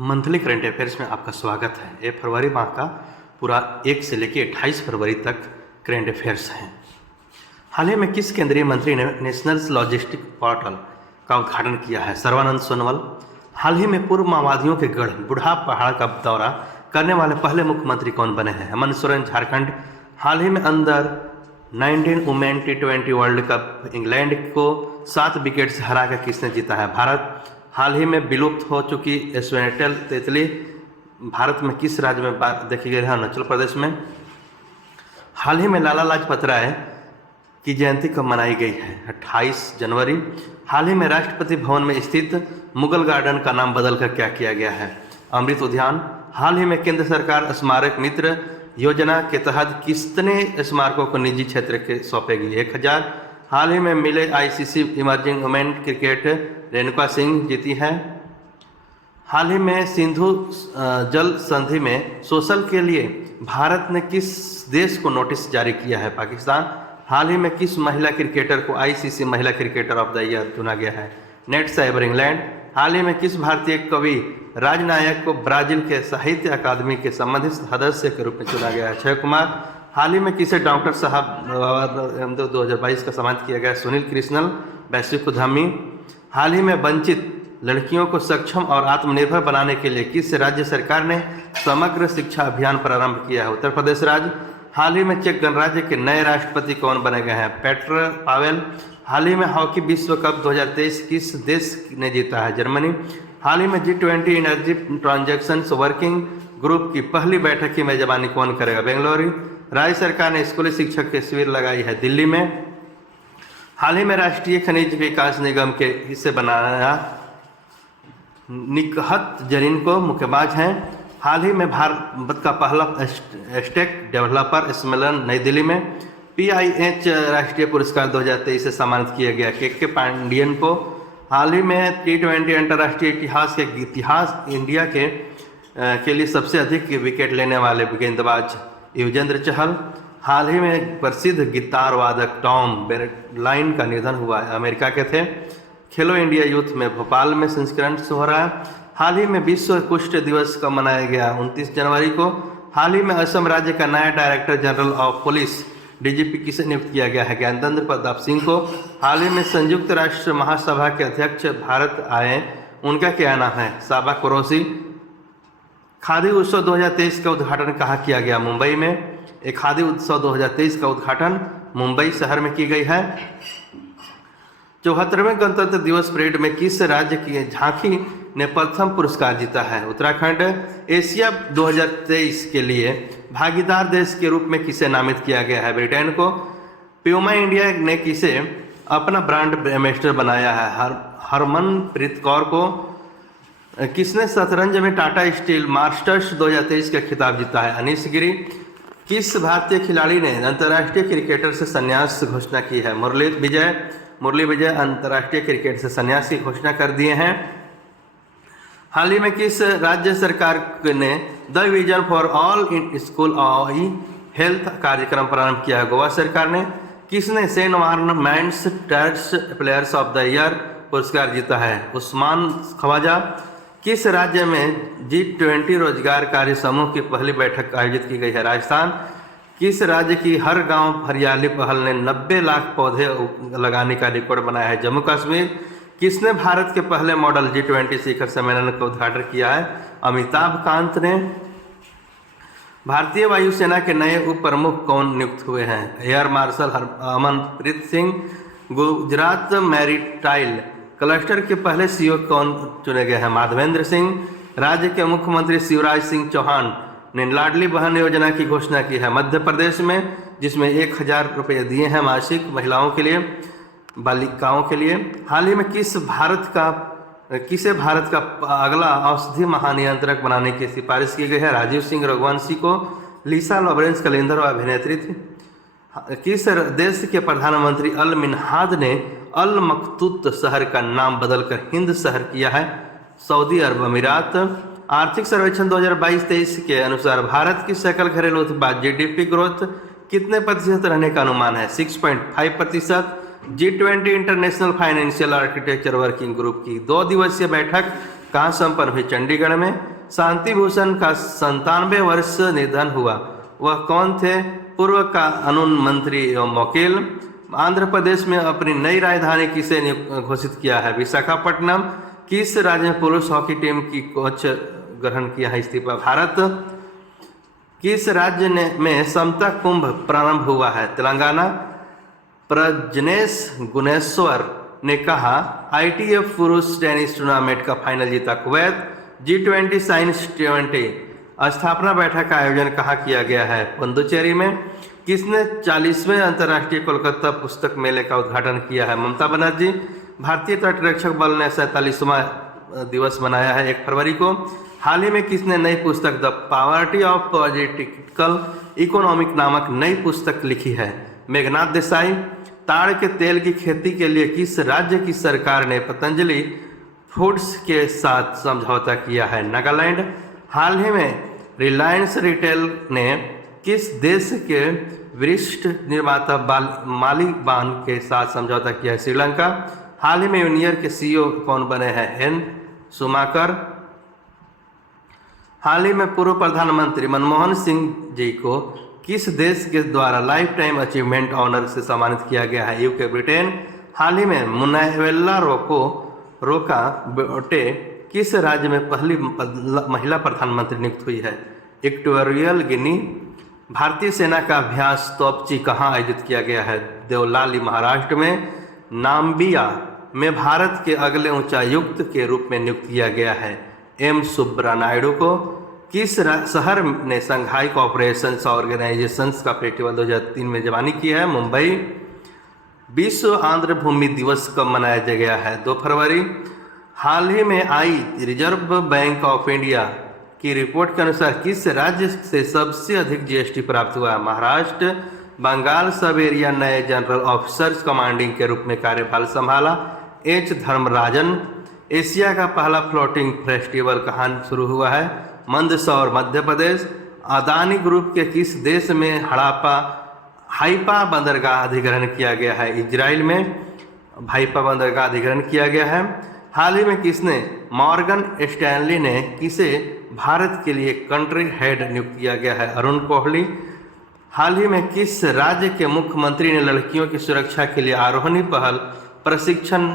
Monthly current affairs में आपका स्वागत है। ये फरवरी माह का पूरा 1 से लेकर 28 फरवरी तक करंट अफेयर्स हैं। हाल ही में किस केंद्रीय मंत्री ने नेशनल लॉजिस्टिक पोर्टल का उद्घाटन किया है? सर्बानंद सोनोवाल। हाल ही में पूर्व माओवादियों के गढ़ बुढ़ा पहाड़ का दौरा करने वाले पहले मुख्यमंत्री कौन बने हैं? हेमंत सोरेन, झारखंड। हाल ही में under 19 women T20 world cup England को 7 विकेट से हराकर किसने जीता है? भारत। हाल ही में विलुप्त हो चुकी एस्वेनेटल तितली भारत में किस राज्य में देखी गई है? अरुणाचल प्रदेश में। हाल ही में लाला लाजपत राय की जयंती कब मनाई गई है? 28 जनवरी। हाल ही में राष्ट्रपति भवन में स्थित मुगल गार्डन का नाम बदलकर क्या किया गया है? अमृत उद्यान। हाल ही में केंद्र सरकार स्मारक मित्र योजना के तहत कितने स्मारकों को निजी क्षेत्र के सौंपेगी? 1000। हाल ही में मिले ICC emerging women cricket Renuka Singh जीती है। हाल ही में सिंधु जल संधि में शोषण के लिए भारत ने किस देश को नोटिस जारी किया है? पाकिस्तान। हाल ही में किस महिला क्रिकेटर को ICC महिला क्रिकेटर ऑफ द ईयर चुना गया है? Nat Sciver, England. हाल ही में किस भारतीय कवि राजनायक को ब्राजील के साहित्य अकादमी के संबंधित सदस्य के रूप में चुना गया है? अक्षय कुमार। हाल ही में किसे डॉक्टर साहब 2022 का सम्मानित किया गया? सुनील कृष्णन, वैश्विक उद्यमी। हाल ही में वंचित लड़कियों को सक्षम और आत्मनिर्भर बनाने के लिए किस राज्य सरकार ने समग्र शिक्षा अभियान प्रारंभ किया है? उत्तर प्रदेश राज्य। हाल ही में चेक गणराज्य के नए राष्ट्रपति कौन बने गए हैं? पेटर पावेल। हाल ही में हॉकी विश्व कप 2023 किस देश ने जीता है? जर्मनी। हाल ही में G20 energy transactions working group की पहली बैठक की मेजबानी कौन करेगा? बेंगलुरु। राज्य सरकार ने स्कूली शिक्षक के शिविर लगाई है दिल्ली में। हाल ही में राष्ट्रीय खनिज विकास निगम के हिस्से बनाया निकहत जरीन को मुक्केबाज हैं। हाल ही में भारत का पहला स्टेक डेवलपर सम्मेलन नई दिल्ली में। PIH राष्ट्रीय पुरस्कार 2023 से सम्मानित किया गया KK पांडियन को। हाल ही में T20 अंतर्राष्ट्रीय इतिहास इंडिया के लिए सबसे अधिक विकेट लेने वाले गेंदबाज युजवेंद्र चहल। हाल ही में प्रसिद्ध गिटार वादक टॉम बेरलाइन का निधन हुआ है, अमेरिका के थे। खेलो इंडिया यूथ में भोपाल में संस्करण हो रहा है। हाल ही में विश्व कुष्ठ दिवस का मनाया गया 29 जनवरी को। हाल ही में असम राज्य का नया director general of police DGP किसे नियुक्त किया गया है? ज्ञानेंद्र प्रताप सिंह को। हाल ही में संयुक्त राष्ट्र महासभा के अध्यक्ष भारत आए, उनका क्या नाम है? साबा कुरैशी। खादी उत्सव 2023 का उद्घाटन कहाँ किया गया? मुंबई में। एक खादी उत्सव 2023 का उद्घाटन मुंबई शहर में की गई है। 74वें गणतंत्र दिवस परेड में किस राज्य की झांकी ने प्रथम पुरस्कार जीता है? उत्तराखंड। एशिया 2023 के लिए भागीदार देश के रूप में किसे नामित किया गया है? ब्रिटेन को। प्यूमा इंडिया ने किसे अपना ब्रांड एम्बेसडर बनाया है? हरमनप्रीत कौर को। किसने शतरंज में टाटा स्टील मास्टर्स 2023 का खिताब जीता है? अनीश गिरी। किस भारतीय खिलाड़ी ने अंतर्राष्ट्रीय क्रिकेटर से संन्यास की घोषणा की है? मुरली विजय अंतर्राष्ट्रीय क्रिकेट से संन्यास की घोषणा कर दिए हैं। हाल ही में किस राज्य सरकार ने the vision for all in school eye health कार्यक्रम प्रारंभ किया है? गोवा सरकार ने। किसने सेनवारमेंट्स test players of the year पुरस्कार जीता है? उस्मान ख्वाजा। किस राज्य में G20 रोजगार कार्य समूह की पहली बैठक आयोजित की गई है? राजस्थान। किस राज्य की हर गांव हरियाली पहल ने 90 लाख पौधे लगाने का रिकॉर्ड बनाया है? जम्मू कश्मीर। किसने भारत के पहले मॉडल G20 शिखर सम्मेलन का उद्घाटन किया है? अमिताभ कांत ने। भारतीय वायुसेना के नए उप प्रमुख कौन नियुक्त हुए हैं? Air marshal Amanpreet Singh. Gujarat maritime cluster के पहले CEO कौन चुने गए हैं? माधवेंद्र सिंह। राज्य के मुख्यमंत्री शिवराज सिंह चौहान ने लाडली बहन योजना की घोषणा की है मध्य प्रदेश में, जिसमें 1000 रुपये दिए हैं मासिक महिलाओं के लिए, बालिकाओं के लिए। हाल ही में किसे भारत का अगला औषधि महानियंत्रक बनाने की सिफारिश की गई है? राजीव सिंह रघुवंशी को। लिसा लॉरेंस कैलेंडर और अभिनेत्री थी। किस देश के प्रधानमंत्री अल मिन्हाद ने अल मखतूत शहर का नाम बदलकर हिंद शहर किया है? सऊदी अरब अमीरात। आर्थिक सर्वेक्षण 2022-23 के अनुसार भारत की सकल घरेलू उत्पाद GDP ग्रोथ कितने प्रतिशत रहने का अनुमान है? 6.5%। G20 international financial architecture working group की 2 दिवसीय बैठक कहाँ संपन्न हुई? चंडीगढ़ में। शांति भूषण का 97 वर्ष निधन हुआ, वह कौन थे? पूर्व कानून मंत्री एवं वकील। आंध्र प्रदेश में अपनी नई राजधानी किसे घोषित किया है? विशाखापट्टनम। किस राज्य में पुरुष हॉकी टीम की कोच ग्रहण किया है इस्तीफा? भारत। किस राज्य में समता कुंभ प्रारंभ हुआ है? तेलंगाना। प्रजनेश गुनेश्वर ने कहा ITF पुरुष टेनिस टूर्नामेंट का फाइनल जीता कुवैत। G20 साइंस 20 स्थापना बैठक का आयोजन कहाँ किया गया है? पुडुचेरी में। किसने 40वें अंतर्राष्ट्रीय कोलकाता पुस्तक मेले का उद्घाटन किया है? ममता बनर्जी। भारतीय तटरक्षक बल ने 47वां दिवस मनाया है 1 फरवरी को। हाल ही में किसने नई पुस्तक the poverty of political economic नामक नई पुस्तक लिखी है? मेघनाथ देसाई। ताड़ के तेल की खेती के लिए किस राज्य की सरकार ने पतंजलि फूड्स के साथ समझौता किया है? नागालैंड। हाल ही में रिलायंस रिटेल ने किस देश के वरिष्ठ निर्माता मालिबान के साथ समझौता किया है? श्रीलंका। हाल ही में यूनियर के CEO कौन बने हैं? N Schumacher. हाल ही में पूर्व प्रधानमंत्री मनमोहन सिंह जी को किस देश के द्वारा लाइफ टाइम अचीवमेंट ऑनर से सम्मानित किया गया है? UK, Britain. हाल ही में मुनावेल्ला रोका बोटे किस राज्य में पहली महिला प्रधानमंत्री नियुक्त हुई है? Equatorial Guinea. भारतीय सेना का अभ्यास तोपची कहाँ आयोजित किया गया है? देवलाली, महाराष्ट्र में। नाम्बिया में भारत के अगले उच्चायुक्त के रूप में नियुक्त किया गया है M सुब्रा नायडू को। किस शहर ने संघाई कोऑपरेशन ऑर्गेनाइजेशन का फेस्टिवल 2003 में मेजबानी की है? मुंबई। विश्व आंध्र भूमि दिवस कब मनाया गया है? 2 फरवरी। हाल ही में आई रिजर्व बैंक ऑफ इंडिया की रिपोर्ट के अनुसार किस राज्य से सबसे अधिक GST प्राप्त हुआ? महाराष्ट्र। बंगाल सब एरिया नए जनरल ऑफिसर्स कमांडिंग के रूप में कार्यभार संभाला H धर्मराजन। एशिया का पहला फ्लोटिंग फेस्टिवल कहाँ शुरू हुआ है? मंदसौर, मध्य प्रदेश। अदानी ग्रुप के किस देश में हाइफा बंदरगाह अधिग्रहण किया गया है? इजराइल में हाइफा बंदरगाह अधिग्रहण किया गया है। हाल ही में किसने मॉर्गन स्टैनली ने किसे भारत के लिए कंट्री हेड नियुक्त किया गया है? अरुण कोहली। हाल ही में किस राज्य के मुख्यमंत्री ने लड़कियों की सुरक्षा के लिए आरोहणी पहल प्रशिक्षण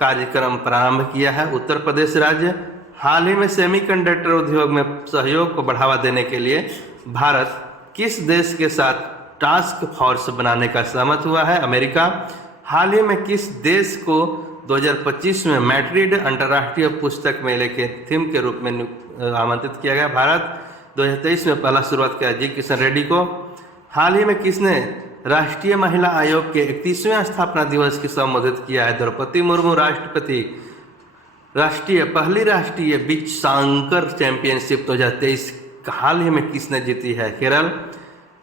कार्यक्रम प्रारंभ किया है? उत्तर प्रदेश राज्य। हाल ही में सेमीकंडक्टर उद्योग में सहयोग को बढ़ावा देने के लिए भारत किस देश के साथ टास्क फोर्स बनाने का सहमत हुआ है? अमेरिका। हाल ही में किस देश को 2025 में मैड्रिड अंतर्राष्ट्रीय पुस्तक मेले के थीम के रूप में आमंत्रित किया गया? भारत। 2023 में पहला शुरुआत किया G किशन रेड्डी को। हाल ही में किसने राष्ट्रीय महिला आयोग के 31वें स्थापना दिवस की संबोधित किया है? द्रौपदी मुर्मू। राष्ट्रपति पहली राष्ट्रीय बीच सांकर चैंपियनशिप 2023 हाल ही में किसने जीती है? केरल।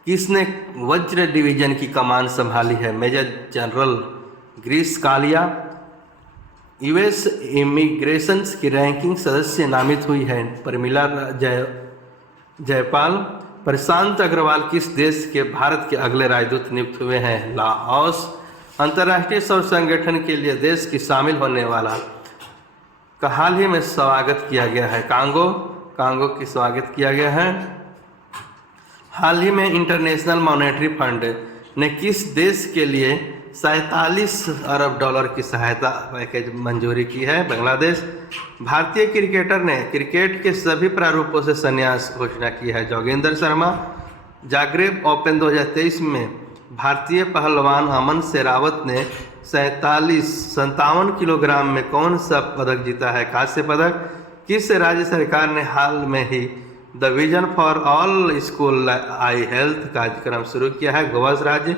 किसने वज्र डिवीजन की कमान संभाली है? Major general Grace Kalia. US immigration की रैंकिंग सदस्य नामित हुई है प्रमिला जयपाल। प्रशांत अग्रवाल किस देश के भारत के अगले राजदूत नियुक्त हुए हैं? लाओस। अंतर्राष्ट्रीय सौर संगठन के लिए देश की शामिल होने वाला का हाल ही में स्वागत किया गया है? कांगो की स्वागत किया गया है। हाल ही में इंटरनेशनल मॉनेटरी फंड ने किस देश के लिए 47 अरब डॉलर की सहायता पैकेज मंजूरी की है? बांग्लादेश। भारतीय क्रिकेटर ने क्रिकेट के सभी प्रारूपों से संन्यास घोषणा की है? जोगेंद्र शर्मा। जाग्रेब ओपन 2023 में भारतीय पहलवान अमन शेरावत ने 57 किलोग्राम में कौन सा पदक जीता है? कांस्य पदक। किस राज्य सरकार ने हाल में ही the vision for all school eye health कार्यक्रम शुरू किया है? गोवा राज्य।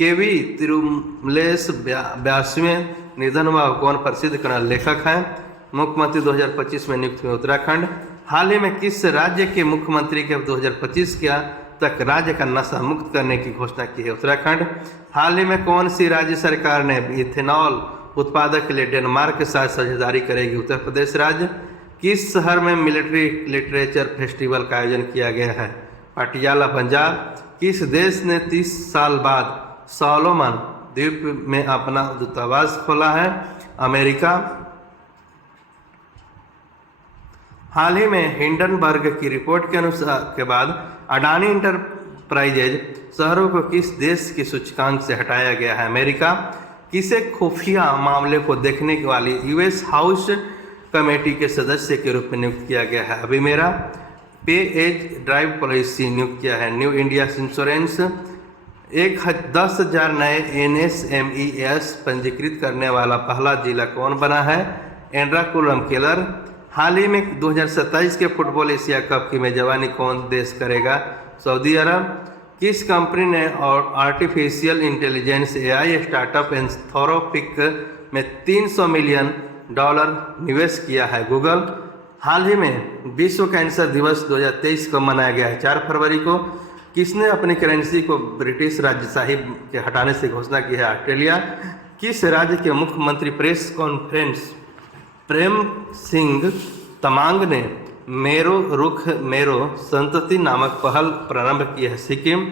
KV तिरुमलेश 82वें निधन हुआ, कौन प्रसिद्ध कन्नड़ लेखक हैं? मुख्यमंत्री 2025 में नियुक्त हुए? उत्तराखंड। हाल ही में किस राज्य के मुख्यमंत्री के 2025 तक राज्य का नशा मुक्त करने की घोषणा की है? उत्तराखंड। हाल ही में कौन सी राज्य सरकार ने इथेनॉल उत्पादक के लिए डेनमार्क के साथ साझेदारी करेगी? उत्तर प्रदेश राज्य। किस शहर में मिलिट्री लिटरेचर फेस्टिवल का आयोजन किया गया है? पटियाला, पंजाब। किस देश ने 30 साल बाद सोलोमन द्वीप में अपना दूतावास खोला है? अमेरिका। हाल ही में हिंडनबर्ग की रिपोर्ट के अनुसार के बाद अडानी इंटरप्राइजेज शहरों को किस देश के सूचकांक से हटाया गया है? अमेरिका। किसे खुफिया मामले को देखने वाली यूएस हाउस कमेटी के सदस्य के रूप में नियुक्त किया गया है? अभी मेरा। पे एज ड्राइव पॉलिसी नियुक्त किया है न्यू इंडिया इंश्योरेंस। 10,000 नए NSMES पंजीकृत करने वाला पहला जिला कौन बना है? एर्नाकुलम केरल। हाल ही में 2027 के फुटबॉल एशिया कप की मेजबानी कौन देश करेगा? सऊदी अरब। किस कंपनी ने और artificial intelligence AI startup Anthropic में $300 मिलियन निवेश किया है? गूगल। हाल ही में विश्व कैंसर दिवस 2023 को मनाया गया है 4 फरवरी को। किसने अपनी करेंसी को ब्रिटिश राजशाही के हटाने से घोषणा की है? ऑस्ट्रेलिया। किस राज्य के मुख्यमंत्री प्रेस कॉन्फ्रेंस प्रेम सिंह तमांग ने मेरो रुख मेरो संतति नामक पहल प्रारंभ की है? सिक्किम।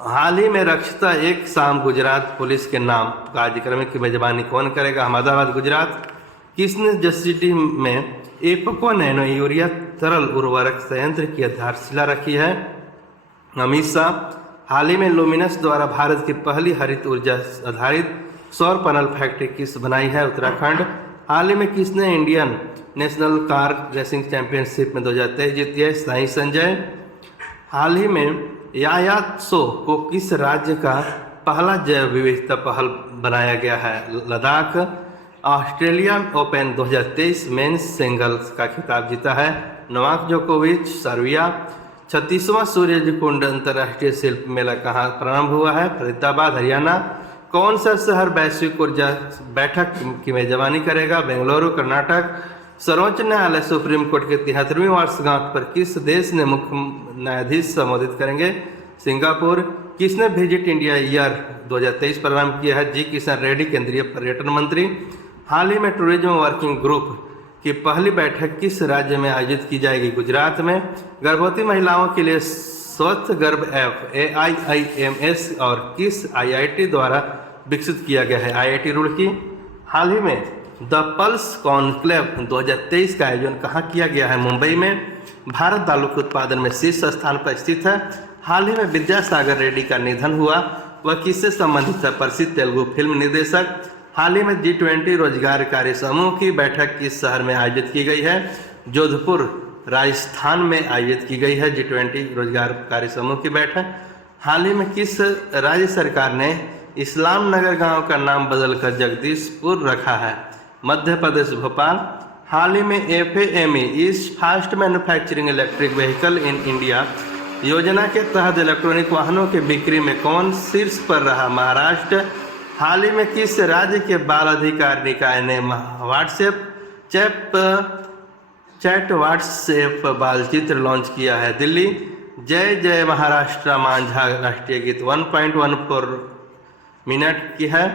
हाल ही में रक्षिता एक शाम गुजरात पुलिस के नाम कार्यक्रम की मेजबानी कौन करेगा? अहमदाबाद गुजरात। किसने जसीडी में एपको नैनो यूरिया तरल उर्वरक संयंत्र की आधारशिला रखी है? अमित शाह। हाल ही में लुमिनस द्वारा भारत की पहली हरित ऊर्जा आधारित सौर पैनल फैक्ट्री किस बनाई है? उत्तराखंड। हाल ही में किसने Indian national car racing championship में 2023 जीती है? साई संजय। हाल ही में यायात्सो को किस राज्य का पहला जैव विविधता पहल बनाया गया है? Ladakh. Australia open 2023 men's singles का खिताब जीता है नोवाक जोकोविच, सर्बिया। 36वां सूर्यकुंड अंतर्राष्ट्रीय शिल्प मेला कहाँ प्रारंभ हुआ है? फरीदाबाद, हरियाणा। कौन सा शहर वैश्विक ऊर्जा बैठक की मेजबानी करेगा? बेंगलुरु, कर्नाटक। सर्वोच्च न्यायालय सुप्रीम कोर्ट के 73वीं वर्षगांठ पर किस देश ने मुख्य न्यायाधीश संबोधित करेंगे? सिंगापुर। किसने विजिट इंडिया ईयर 2023 प्रारंभ किया है? जी किशन रेड्डी, केंद्रीय पर्यटन मंत्री। हाल ही में टूरिज्म वर्किंग ग्रुप की पहली बैठक किस राज्य में आयोजित की जाएगी? गुजरात में। गर्भवती महिलाओं के लिए स्वस्थ गर्भ ऐप AIIMS और किस IIT द्वारा विकसित किया गया है? IIT रुड़की। हाल ही में द पल्स कॉन्क्लेव 2023 का आयोजन कहाँ किया गया है? मुंबई में। भारत दालों के उत्पादन में शीर्ष स्थान पर स्थित है। हाल ही में विद्यासागर रेड्डी का निधन हुआ, वह किससे संबंधित है? प्रसिद्ध तेलुगु फिल्म निर्देशक। हाल ही में G20 रोजगार कार्य समूह की बैठक किस शहर में आयोजित की गई है? जोधपुर, राजस्थान में आयोजित की गई है G20 रोजगार कार्य समूह की बैठक। हाल ही में किस राज्य सरकार ने इस्लाम नगर गांव का नाम बदलकर जगदीशपुर रखा है? मध्य प्रदेश, भोपाल। हाल ही में FAME इस fast manufacturing electric vehicle in India योजना के तहत इलेक्ट्रॉनिक वाहनों की बिक्री में कौन शीर्ष पर रहा? महाराष्ट्र। हाल ही में किस राज्य के बाल अधिकार निकाय ने चैट व्हाट्सएप बालचित्र लॉन्च किया है? दिल्ली। जय जय महाराष्ट्र मांझा राष्ट्रीय गीत 1.14 मिनट की है।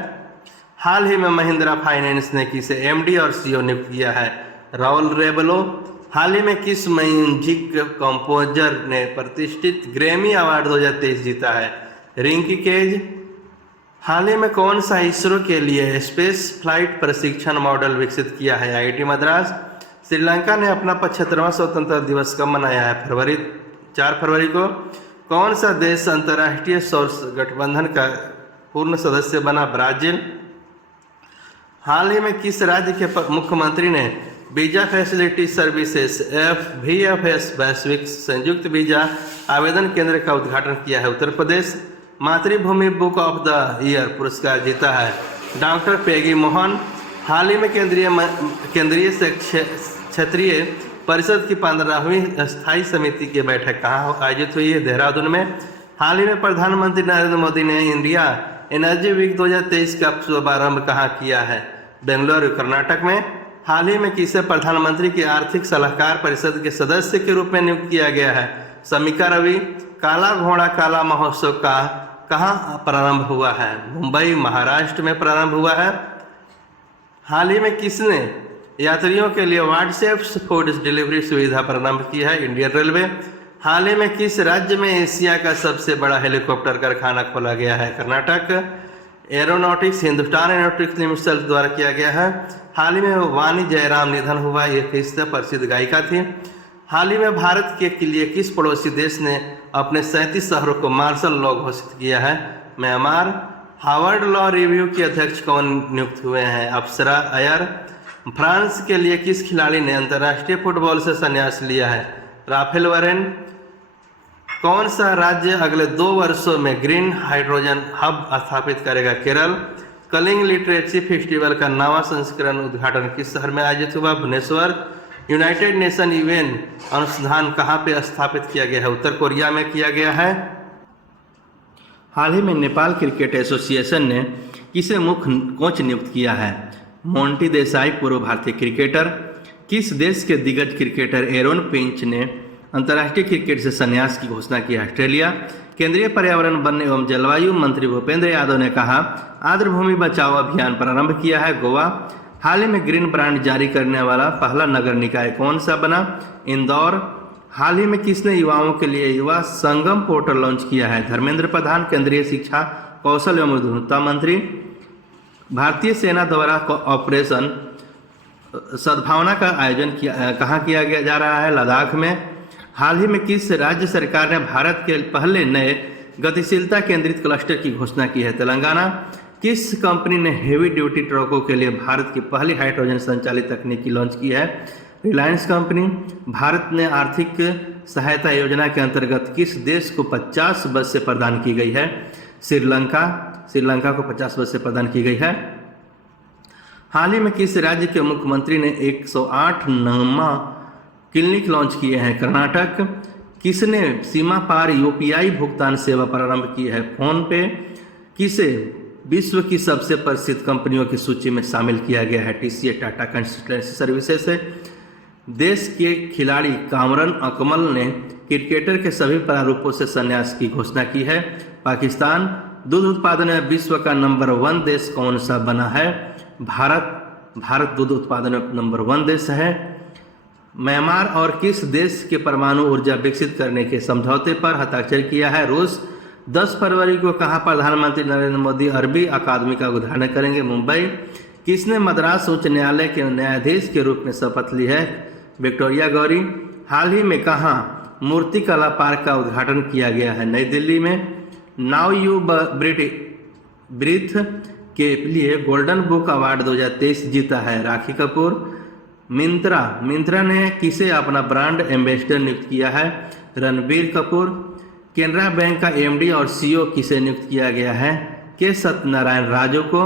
हाल ही में महिंद्रा फाइनेंस ने किसे MD और CEO नियुक्त किया है? राहुल रेबलो। हाल ही में किस म्यूजिक कंपोजर ने प्रतिष्ठित ग्रैमी अवार्ड 2023 जीता है? रिंकी केज। हाल ही में कौन सा इसरो के लिए स्पेस फ्लाइट प्रशिक्षण मॉडल विकसित किया है? IIT मद्रास। श्रीलंका ने अपना 75वां स्वतंत्रता दिवस कब मनाया है? 4 फरवरी को। कौन सा देश अंतर्राष्ट्रीय सौर गठबंधन का पूर्ण सदस्य बना? ब्राजील। हाल ही में किस राज्य के मुख्यमंत्री ने वीजा फैसिलिटी सर्विसेज VFS वैश्विक संयुक्त वीजा आवेदन केंद्र का उद्घाटन किया है? उत्तर प्रदेश। मातृभूमि बुक ऑफ द ईयर पुरस्कार जीता है डॉक्टर पेगी मोहन। हाल ही में केंद्रीय क्षेत्रीय परिषद की 15वीं स्थायी समिति की बैठक कहाँ आयोजित हुई है? देहरादून में। हाल ही में प्रधानमंत्री नरेंद्र मोदी ने इंडिया एनर्जी वीक 2023 का शुभारंभ कहाँ किया है? बेंगलुरु, कर्नाटक में। हाल ही में किसे प्रधानमंत्री की आर्थिक सलाहकार परिषद के सदस्य के रूप में नियुक्त किया गया है? समीका रवि। काला घोड़ा काला महोत्सव का कहाँ प्रारंभ हुआ है? मुंबई, महाराष्ट्र में प्रारंभ हुआ है। हाल ही में किसने यात्रियों के लिए व्हाट्सएप फूड डिलीवरी सुविधा प्रारंभ की है? Indian railway. हाल ही में किस राज्य में एशिया का सबसे बड़ा हेलीकॉप्टर कारखाना खोला गया है? Karnataka. Aeronautics Hindustan aeronautics limited द्वारा किया गया है। हाल ही में वाणी जयराम निधन हुआ, ये किस प्रसिद्ध गायिका थी। हाल ही में भारत के लिए किस पड़ोसी देश ने अपने 37 शहरों को मार्शल लॉ घोषित किया है? म्यांमार। हार्वर्ड लॉ रिव्यू के अध्यक्ष कौन नियुक्त हुए हैं? अप्सरा अय्यर। फ्रांस के लिए किस खिलाड़ी ने अंतर्राष्ट्रीय फुटबॉल से संन्यास लिया है? Raphael Warren. कौन सा राज्य अगले 2 वर्षों में ग्रीन हाइड्रोजन हब स्थापित करेगा? केरल। कलिंग लिटरेचर फेस्टिवल का 9वां संस्करण उद्घाटन किस शहर में आयोजित हुआ? भुवनेश्वर। यूनाइटेड नेशन यूएन अनुसंधान कहाँ पे स्थापित किया गया है? उत्तर कोरिया में किया गया है। हाल ही में नेपाल क्रिकेट एसोसिएशन ने किसे मुख्य कोच नियुक्त किया है? मोंटी देसाई, पूर्व भारतीय क्रिकेटर। किस देश के दिग्गज क्रिकेटर एरोन फिंच ने अंतर्राष्ट्रीय क्रिकेट से संन्यास की घोषणा की? ऑस्ट्रेलिया। केंद्रीय पर्यावरण, वन एवं जलवायु मंत्री भूपेंद्र यादव ने कहा आर्द्रभूमि बचाओ अभियान प्रारंभ किया है। गोवा। हाल ही में ग्रीन ब्रांड जारी करने वाला पहला नगर निकाय कौन सा बना? इंदौर। हाल ही में किसने युवाओं के लिए युवा संगम पोर्टल लॉन्च किया है? धर्मेंद्र प्रधान, केंद्रीय शिक्षा, कौशल एवं उद्यमिता मंत्री। भारतीय सेना द्वारा ऑपरेशन सद्भावना का आयोजन कहाँ किया गया जा रहा है? लद्दाख में। हाल ही में किस राज्य सरकार ने भारत के पहले नए गतिशीलता केंद्रित क्लस्टर की घोषणा की है? तेलंगाना। किस कंपनी ने हेवी ड्यूटी ट्रकों के लिए भारत की पहली हाइड्रोजन संचालित तकनीकी लॉन्च की है? रिलायंस कंपनी। भारत ने आर्थिक सहायता योजना के अंतर्गत किस देश को 50 बसें प्रदान की गई है? श्रीलंका। श्रीलंका को 50 बसें प्रदान की गई है। हाल ही में किस राज्य के मुख्यमंत्री ने 108 नवा क्लिनिक लॉन्च किए हैं? कर्नाटक। किसने सीमा पार यूपीआई भुगतान सेवा प्रारंभ की है? फोन पे। किसे विश्व की सबसे प्रसिद्ध कंपनियों की सूची में शामिल किया गया है? टीसीएस, टाटा कंसल्टेंसी सर्विसेज से। देश के खिलाड़ी कामरन अकमल ने क्रिकेटर के सभी प्रारूपों से संन्यास की घोषणा की है। पाकिस्तान। दूध उत्पादन में विश्व का नंबर 1 देश कौन सा बना है? भारत। भारत दूध उत्पादन में नंबर 1 देश है। म्यांमार और किस देश के परमाणु ऊर्जा विकसित करने के समझौते पर हस्ताक्षर किया है? रूस। 10 फरवरी को कहाँ प्रधानमंत्री नरेंद्र मोदी अरबी अकादमी का उद्घाटन करेंगे? मुंबई। किसने मद्रास उच्च न्यायालय के न्यायाधीश के रूप में शपथ ली है? विक्टोरिया गौरी। हाल ही में कहाँ मूर्तिकला पार्क का उद्घाटन किया गया है? नई दिल्ली में। नाउ यू ब्रीथ के लिए गोल्डन बुक अवार्ड 2023 जीता है राखी कपूर। मिंत्रा ने किसे अपना ब्रांड एम्बेसडर नियुक्त किया है? रणबीर कपूर। केनरा बैंक का एमडी और सीईओ किसे नियुक्त किया गया है? के सत्यनारायण राजू को।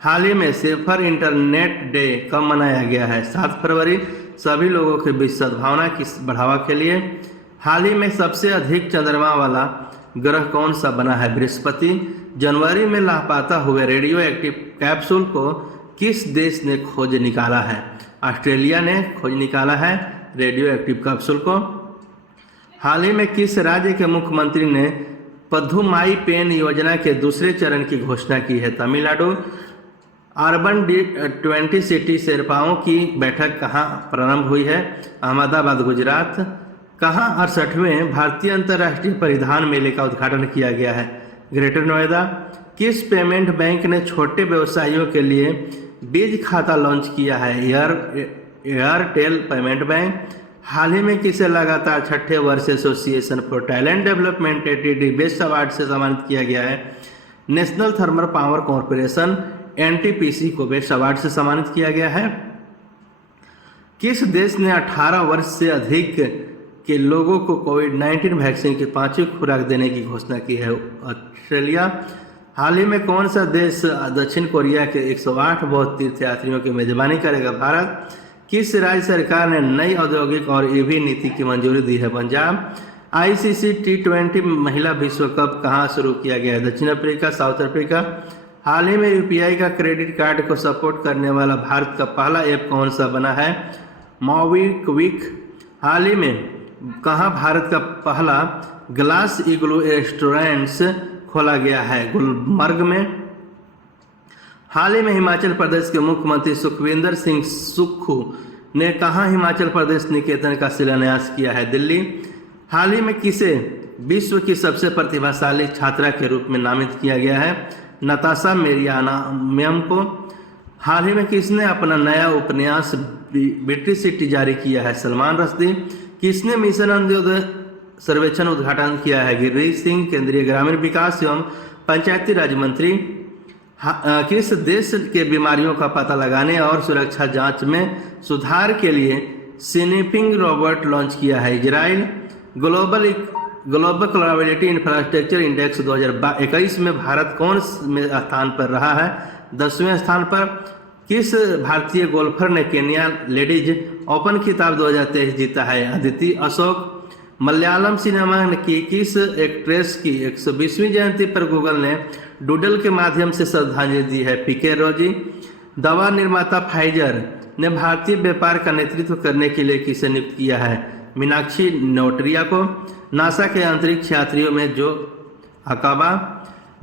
हाल ही में सेफर इंटरनेट डे कब मनाया गया है? 7 फरवरी। सभी लोगों के बीच सद्भावना की बढ़ावा के लिए। हाल ही में सबसे अधिक चंद्रमा वाला ग्रह कौन सा बना है? बृहस्पति। जनवरी में लापता हुए रेडियो एक्टिव कैप्सूल को किस देश ने खोज निकाला है? ऑस्ट्रेलिया ने खोज निकाला है रेडियो एक्टिव कैप्सूल को। हाल ही में किस राज्य के मुख्यमंत्री ने पद्दुमाई पेन योजना के दूसरे चरण की घोषणा की है? तमिलनाडु। अर्बन 20 सिटी शेरपाओं की बैठक कहाँ प्रारंभ हुई है? अहमदाबाद, गुजरात। कहाँ 68वें भारतीय अंतर्राष्ट्रीय परिधान मेले का उद्घाटन किया गया है? ग्रेटर नोएडा। किस पेमेंट बैंक ने छोटे व्यवसायियों के लिए बीज खाता लॉन्च किया है? Airtel payment bank. हाल ही में किसे लगातार 6ठे वर्ष association for talent development ATD best award से सम्मानित किया गया है? National thermal power corporation NTPC को बेस्ट अवार्ड से सम्मानित किया गया है। किस देश ने 18 वर्ष से अधिक के लोगों को कोविड-19 वैक्सीन की 5वीं खुराक देने की घोषणा की है? ऑस्ट्रेलिया। हाल ही में कौन सा देश दक्षिण कोरिया के 108 बौद्ध तीर्थयात्रियों की मेजबानी करेगा? भारत। किस राज्य सरकार ने नई औद्योगिक और ईवी नीति की मंजूरी दी है? पंजाब। आईसीसी T20 महिला विश्व कप कहाँ शुरू किया गया है? दक्षिण अफ्रीका, साउथ अफ्रीका। हाल ही में यूपीआई का क्रेडिट कार्ड को सपोर्ट करने वाला भारत का पहला ऐप कौन सा बना है? मोबीक्विक। हाल ही में कहाँ भारत का पहला ग्लास इग्लू रेस्टोरेंट्स खोला गया है? गुलमर्ग में। हाल ही में हिमाचल प्रदेश के मुख्यमंत्री सुखविंदर सिंह सुक्खू ने कहाँ हिमाचल प्रदेश निकेतन का शिलान्यास किया है? दिल्ली। हाल ही में किसे विश्व की सबसे प्रतिभाशाली छात्रा के रूप में नामित किया गया है? नताशा मेरियानम को। हाल ही में किसने अपना नया उपन्यास ब्रिटिश सिटी जारी किया है? सलमान रश्दी। किसने मिशन अंत्योदय सर्वेक्षण उद्घाटन किया है? गिरिराज सिंह। केंद्रीय ग्रामीण विकास एवं पंचायती राज मंत्री। किस देश के बीमारियों का पता लगाने और सुरक्षा जांच में सुधार के लिए स्निफिंग रोबोट लॉन्च किया है? Israel. Global collaborative infrastructure index 2021 में भारत कौन में स्थान पर रहा है? 10वें स्थान पर। किस भारतीय गोल्फर ने केन्या लेडीज ओपन खिताब 2023 जीता है? अदिति अशोक। मलयालम सिनेमा की किस एक्ट्रेस की 120वीं जयंती पर गूगल ने डूडल के माध्यम से श्रद्धांजलि दी है? पीके रोजी। दवा निर्माता फाइजर ने भारतीय व्यापार का नेतृत्व करने के लिए किसे नियुक्त किया है? मीनाक्षी नोटरिया को। नासा के अंतरिक्ष यात्रियों में जो अकाबा।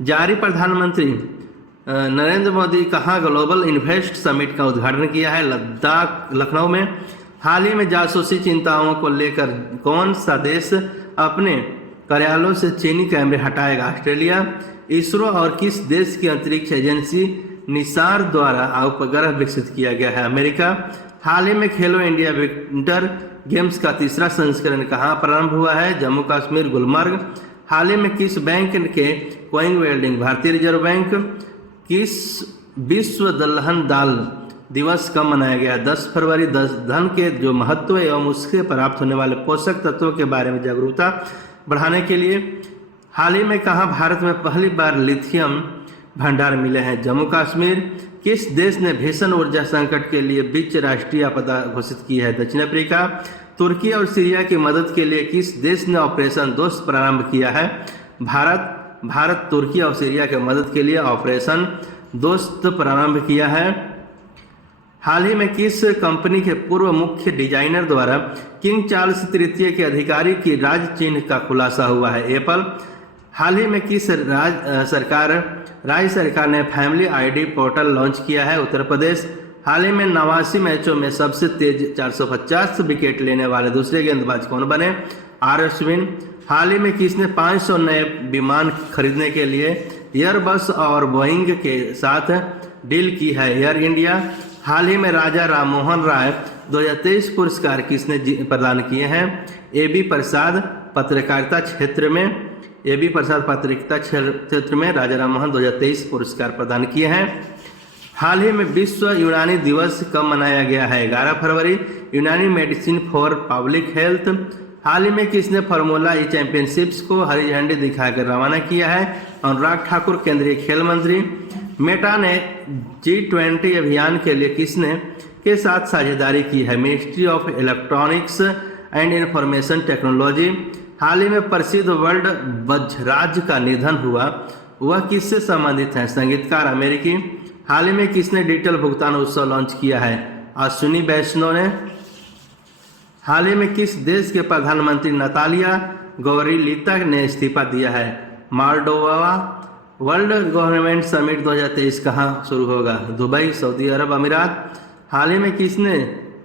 जारी प्रधानमंत्री नरेंद्र मोदी कहाँ ग्लोबल इन्वेस्ट समिट का उद्घाटन किया है? लखनऊ में। हाल ही में जासूसी चिंताओं को लेकर कौन सा देश अपने कार्यालयों से चीनी कैमरे हटाएगा? ऑस्ट्रेलिया। इसरो और किस देश की अंतरिक्ष एजेंसी निसार द्वारा उपग्रह विकसित किया गया है? अमेरिका। हाल ही में खेलो इंडिया विंटर गेम्स का तीसरा संस्करण कहाँ प्रारंभ हुआ है? जम्मू कश्मीर, गुलमर्ग। हाल ही में किस बैंक के कोइंग वेल्डिंग भारतीय रिजर्व बैंक? किस विश्व दलहन दाल दिवस कब मनाया गया? 10 फरवरी। धन के जो महत्व एवं उससे प्राप्त होने वाले पोषक तत्वों के बारे में जागरूकता बढ़ाने के लिए हाल ही में कहाँ भारत में पहली बार लिथियम भंडार मिले हैं? जम्मू कश्मीर। किस देश ने भीषण ऊर्जा संकट के लिए बीच राष्ट्रीय आपदा घोषित की है? दक्षिण अफ्रीका। तुर्की और सीरिया की मदद के लिए किस देश ने ऑपरेशन दोस्त प्रारंभ किया है? भारत तुर्की और सीरिया की मदद के लिए ऑपरेशन दोस्त प्रारंभ किया है। हाल ही में किस कंपनी के पूर्व मुख्य डिजाइनर द्वारा किंग चार्ल्स तृतीय के अधिकारी की राज चिन्ह का खुलासा हुआ है? एप्पल। हाल ही में किस राज्य सरकार ने फैमिली आईडी पोर्टल लॉन्च किया है? उत्तर प्रदेश। हाल ही में 89 मैचों में सबसे तेज 450 विकेट लेने वाले दूसरे गेंदबाज कौन बने? आर अश्विन। हाल ही में किसने 500 नए विमान खरीदने के लिए एयरबस और बोइंग के साथ डील की है? Air India. हाल ही में राजा राममोहन राय 2023 पुरस्कार किसने प्रदान किए हैं? ए.बी. प्रसाद पत्रकारिता क्षेत्र में राजा राममोहन 2023 पुरस्कार प्रदान किए हैं। हाल ही में विश्व यूनानी दिवस कब मनाया गया है? 11 फरवरी। यूनानी मेडिसिन फॉर पब्लिक हेल्थ। हाल ही में किसने फार्मूला ई चैंपियनशिप्स को हरी झंडी दिखाकर रवाना किया है? अनुराग ठाकुर। केंद्रीय खेल मंत्री। मेटा ने G20 अभियान के लिए किसने के साथ साझेदारी की है? Ministry of electronics and information technology. हाल ही में प्रसिद्ध वर्ल्ड बजराज का निधन हुआ, वह किससे संबंधित है? संगीतकार अमेरिकी। हाल ही में किसने डिजिटल भुगतान उत्सव लॉन्च किया है? अश्विनी वैष्णव ने। हाल ही में किस देश के प्रधानमंत्री नतालिया गौरीलिता ने इस्तीफा दिया है? माल्डोवा। वर्ल्ड गवर्नमेंट समिट 2023 कहाँ शुरू होगा? दुबई, सऊदी अरब अमीरात। हाल ही में किसने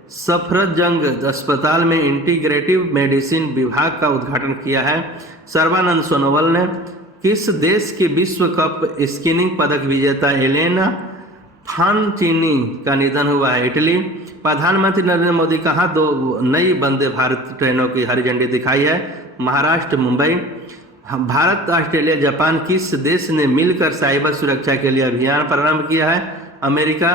सफरजंग अस्पताल में इंटीग्रेटिव मेडिसिन विभाग का उद्घाटन किया है? सर्बानंद सोनोवाल ने। किस देश की विश्व कप स्कीइंग पदक विजेता एलेना फांटिनी का निधन हुआ है? इटली। प्रधानमंत्री नरेंद्र मोदी कहाँ 2 नई वंदे भारत ट्रेनों की हरी झंडी दिखाई है? महाराष्ट्र, मुंबई। भारत, ऑस्ट्रेलिया, जापान किस देश ने मिलकर साइबर सुरक्षा के लिए अभियान प्रारंभ किया है? अमेरिका।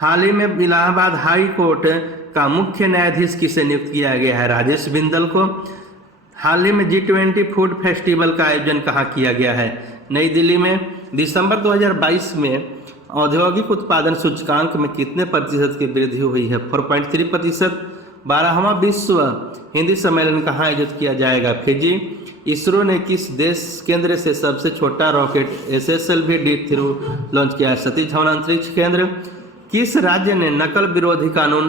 हाल ही में इलाहाबाद हाई कोर्ट का मुख्य न्यायाधीश किसे नियुक्त किया गया है? राजेश बिंदल को। हाल ही में G20 फूड फेस्टिवल का आयोजन कहाँ किया गया है? नई दिल्ली में। दिसंबर 2022 में औद्योगिक उत्पादन सूचकांक में कितने प्रतिशत की वृद्धि हुई है? 4.3%। 12वां विश्व हिंदी सम्मेलन कहाँ आयोजित किया जाएगा? फिजी। इसरो ने किस देश केंद्र से सबसे छोटा रॉकेट SSLV D3 लॉन्च किया है? सतीश धवन अंतरिक्ष केंद्र। किस राज्य ने नकल विरोधी कानून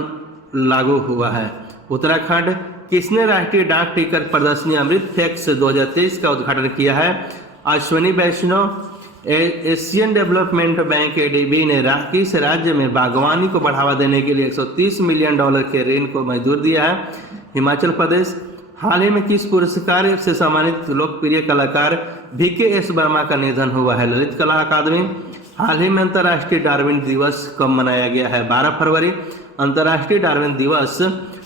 लागू हुआ है? उत्तराखंड। किसने राष्ट्रीय डाक टिकट प्रदर्शनी अमृत फैक्स 2023 का उद्घाटन किया है? अश्विनी वैष्णव। एशियन डेवलपमेंट बैंक ADB ने किस राज्य में बागवानी को बढ़ावा देने के लिए $130 मिलियन के ऋण को मंजूर दिया है? हिमाचल प्रदेश। हाल ही में किस पुरस्कार से सम्मानित लोकप्रिय कलाकार VKS वर्मा का निधन हुआ है? ललित कला अकादमी। हाल ही में अंतर्राष्ट्रीय डार्विन दिवस कब मनाया गया है? 12 फरवरी। अंतर्राष्ट्रीय डार्विन दिवस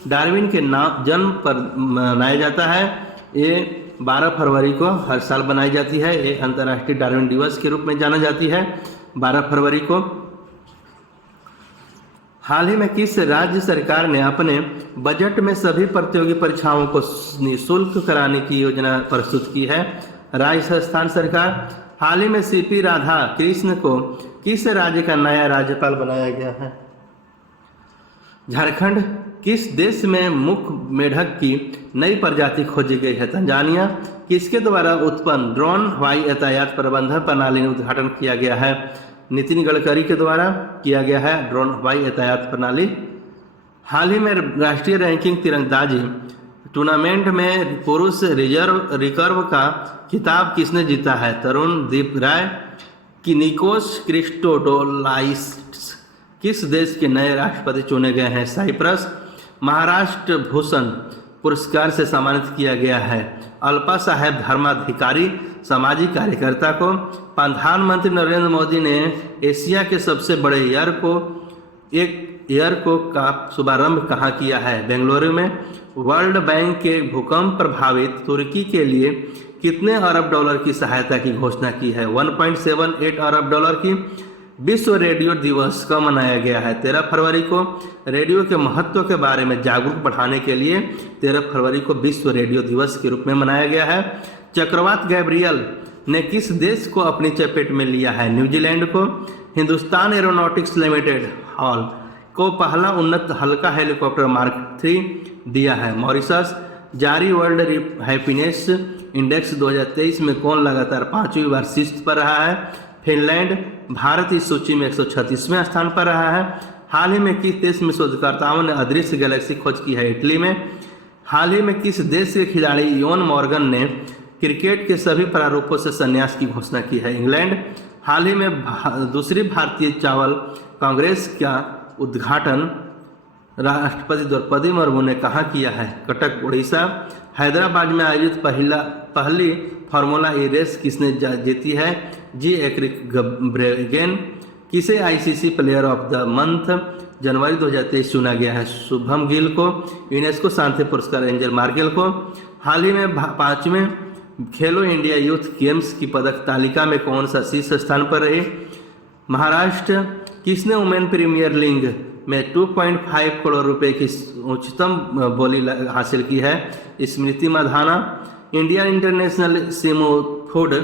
डार्विन के नाम जन्म पर मनाया जाता है। ये 12 फरवरी को हर साल बनाई जाती है। ये अंतर्राष्ट्रीय डार्विन दिवस के रूप में जाना जाती है 12 फरवरी को। हाल ही में किस राज्य सरकार ने अपने बजट में सभी प्रतियोगी परीक्षाओं को निःशुल्क कराने की योजना प्रस्तुत की है? राजस्थान सरकार। हाल ही में CP राधा कृष्ण को किस राज्य का नया राज्यपाल बनाया गया है? झारखंड। किस देश में मुख मेढक की नई प्रजाति खोजी गई है? तंजानिया। किसके द्वारा उत्पन्न ड्रोन हवाई यातायात प्रबंधन प्रणाली का उद्घाटन किया गया है? नितिन गडकरी के द्वारा किया गया है ड्रोन हवाई यातायात प्रणाली। हाल ही में राष्ट्रीय रैंकिंग तीरंदाजी टूर्नामेंट में पुरुष रिकर्व का खिताब किसने जीता है? तरुण दीप राय। की निकोस क्रिस्टोडोलाइस किस देश के नए राष्ट्रपति चुने गए हैं? साइप्रस। महाराष्ट्र भूषण पुरस्कार से सम्मानित किया गया है अल्पा साहेब धर्माधिकारी सामाजिक कार्यकर्ता को। प्रधानमंत्री नरेंद्र मोदी ने एशिया के सबसे बड़े एयरको का शुभारंभ कहाँ किया है? बेंगलुरु में। वर्ल्ड बैंक के भूकंप प्रभावित तुर्की के लिए कितने अरब डॉलर की सहायता की घोषणा की है? 1.78 अरब डॉलर की। विश्व रेडियो दिवस कब मनाया गया है? 13 फरवरी को। रेडियो के महत्व के बारे में जागरूक बढ़ाने के लिए 13 फरवरी को विश्व रेडियो दिवस के रूप में मनाया गया है। चक्रवात गैब्रियल ने किस देश को अपनी चपेट में लिया है? न्यूजीलैंड को। हिंदुस्तान एरोनॉटिक्स लिमिटेड हॉल को पहला उन्नत हल्का हेलीकॉप्टर मार्क 3 दिया है। मॉरिशस। जारी वर्ल्ड हैप्पीनेस इंडेक्स 2023 में कौन लगातार 5वीं बार शीर्ष पर रहा है? फिनलैंड। भारत इस सूची में 136वें स्थान पर रहा है। हाल ही में किस देश में शोधकर्ताओं ने अदृश्य गैलेक्सी खोज की है? इटली में। हाल ही में किस देश के खिलाड़ी इयोन मॉर्गन ने क्रिकेट के सभी प्रारूपों से संन्यास की घोषणा की है? इंग्लैंड। हाल ही में दूसरी भारतीय चावल कांग्रेस का उद्घाटन राष्ट्रपति द्रौपदी मुर्मू ने कहाँ किया है? कटक उड़ीसा। हैदराबाद में आयोजित पहली फार्मूला ई रेस किसने जीती है? जी एक्रिगब्रेगेन। किसे ICC player of the month जनवरी 2023 चुना गया है? शुभम गिल को। यूनेस्को शांति पुरस्कार एंजल मार्केल को। हाल ही में 5वें खेलो इंडिया यूथ गेम्स की पदक तालिका में कौन सा शीर्ष स्थान पर रही? महाराष्ट्र। किसने वुमेन प्रीमियर लीग में 2.5 करोड़ रुपए की उच्चतम बोली हासिल की है? स्मृति माधाना। इंडिया इंटरनेशनल सीमो फूड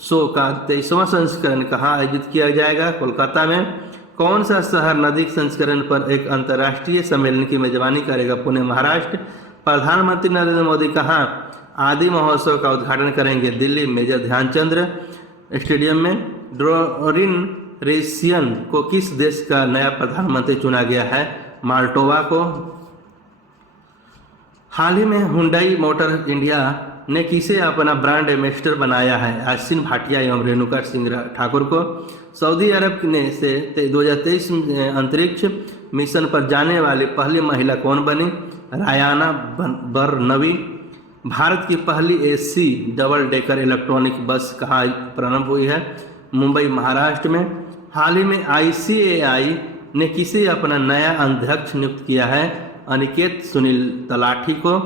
शो का 23वां संस्करण कहाँ आयोजित किया जाएगा? कोलकाता में। कौन सा शहर नदी संस्करण पर एक अंतर्राष्ट्रीय सम्मेलन की मेजबानी करेगा? पुणे महाराष्ट्र। प्रधानमंत्री नरेंद्र मोदी कहाँ आदि महोत्सव का उद्घाटन करेंगे? दिल्ली मेजर ध्यानचंद स्टेडियम में। ड्रोरिन रेसियन को किस देश का नया प्रधानमंत्री चुना गया है? माल्टोवा को। हाल ही में हुंडई मोटर इंडिया ने किसे अपना ब्रांड एम्बेसडर बनाया है? अश्विन भाटिया एवं रेणुका सिंह ठाकुर को। सऊदी अरब ने से 2023 अंतरिक्ष मिशन पर जाने वाली पहली महिला कौन बनी? रायाना बरनवी। भारत की पहली AC डबल डेकर इलेक्ट्रॉनिक बस कहाँ प्रारंभ हुई है? मुंबई महाराष्ट्र में। हाल ही में ICAI ने किसे अपना नया अध्यक्ष नियुक्त किया है? अनिकेत सुनील तलाठी को।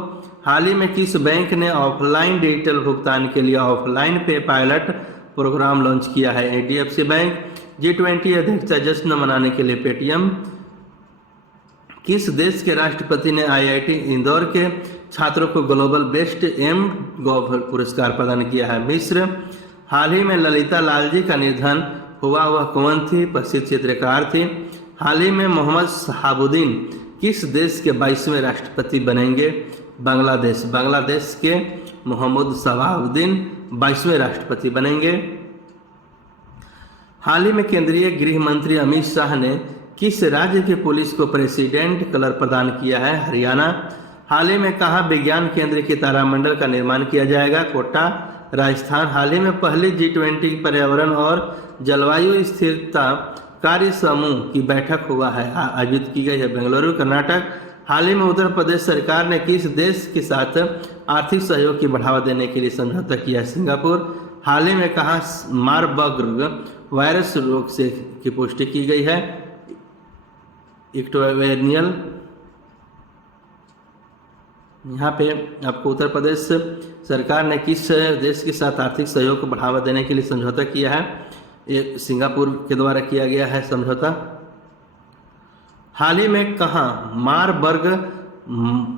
हाल ही में किस बैंक ने ऑफलाइन डिजिटल भुगतान के लिए ऑफलाइन पे पायलट प्रोग्राम लॉन्च किया है? HDFC bank. G20 अध्यक्षता जश्न मनाने के लिए पेटीएम। किस देश के राष्ट्रपति ने IIT इंदौर के छात्रों को ग्लोबल बेस्ट एम गॉव पुरस्कार प्रदान किया है? मिस्र। हाल ही में ललिता लाल जी का निधन हुआ, वह कौन थी? प्रसिद्ध चित्रकार थी। हाल ही में मोहम्मद शहाबुद्दीन किस देश के 22वें राष्ट्रपति बनेंगे? बांग्लादेश। बांग्लादेश के मोहम्मद शहाबुद्दीन 22वें राष्ट्रपति बनेंगे। हाल ही में केंद्रीय गृह मंत्री अमित शाह ने किस राज्य की पुलिस को प्रेसिडेंट कलर प्रदान किया है? हरियाणा। हाल ही में कहाँ विज्ञान केंद्र के तारामंडल का निर्माण किया जाएगा? कोटा राजस्थान। हाल ही में पहले G20 पर्यावरण और जलवायु स्थिरता कार्य समूह की बैठक हुआ है, आयोजित की गई है बेंगलुरु कर्नाटक। हाल ही में उत्तर प्रदेश सरकार ने किस देश के साथ आर्थिक सहयोग की बढ़ावा देने के लिए समझौता किया है? सिंगापुर। हाल ही में कहाँ मारबर्ग वायरस रोग से की पुष्टि की गई है? इक्वेटोरियल। यहाँ पे आपको उत्तर प्रदेश सरकार ने किस देश के साथ आर्थिक सहयोग को बढ़ावा देने के लिए समझौता किया है? ये सिंगापुर के द्वारा किया गया है समझौता। हाल ही में कहाँ मारबर्ग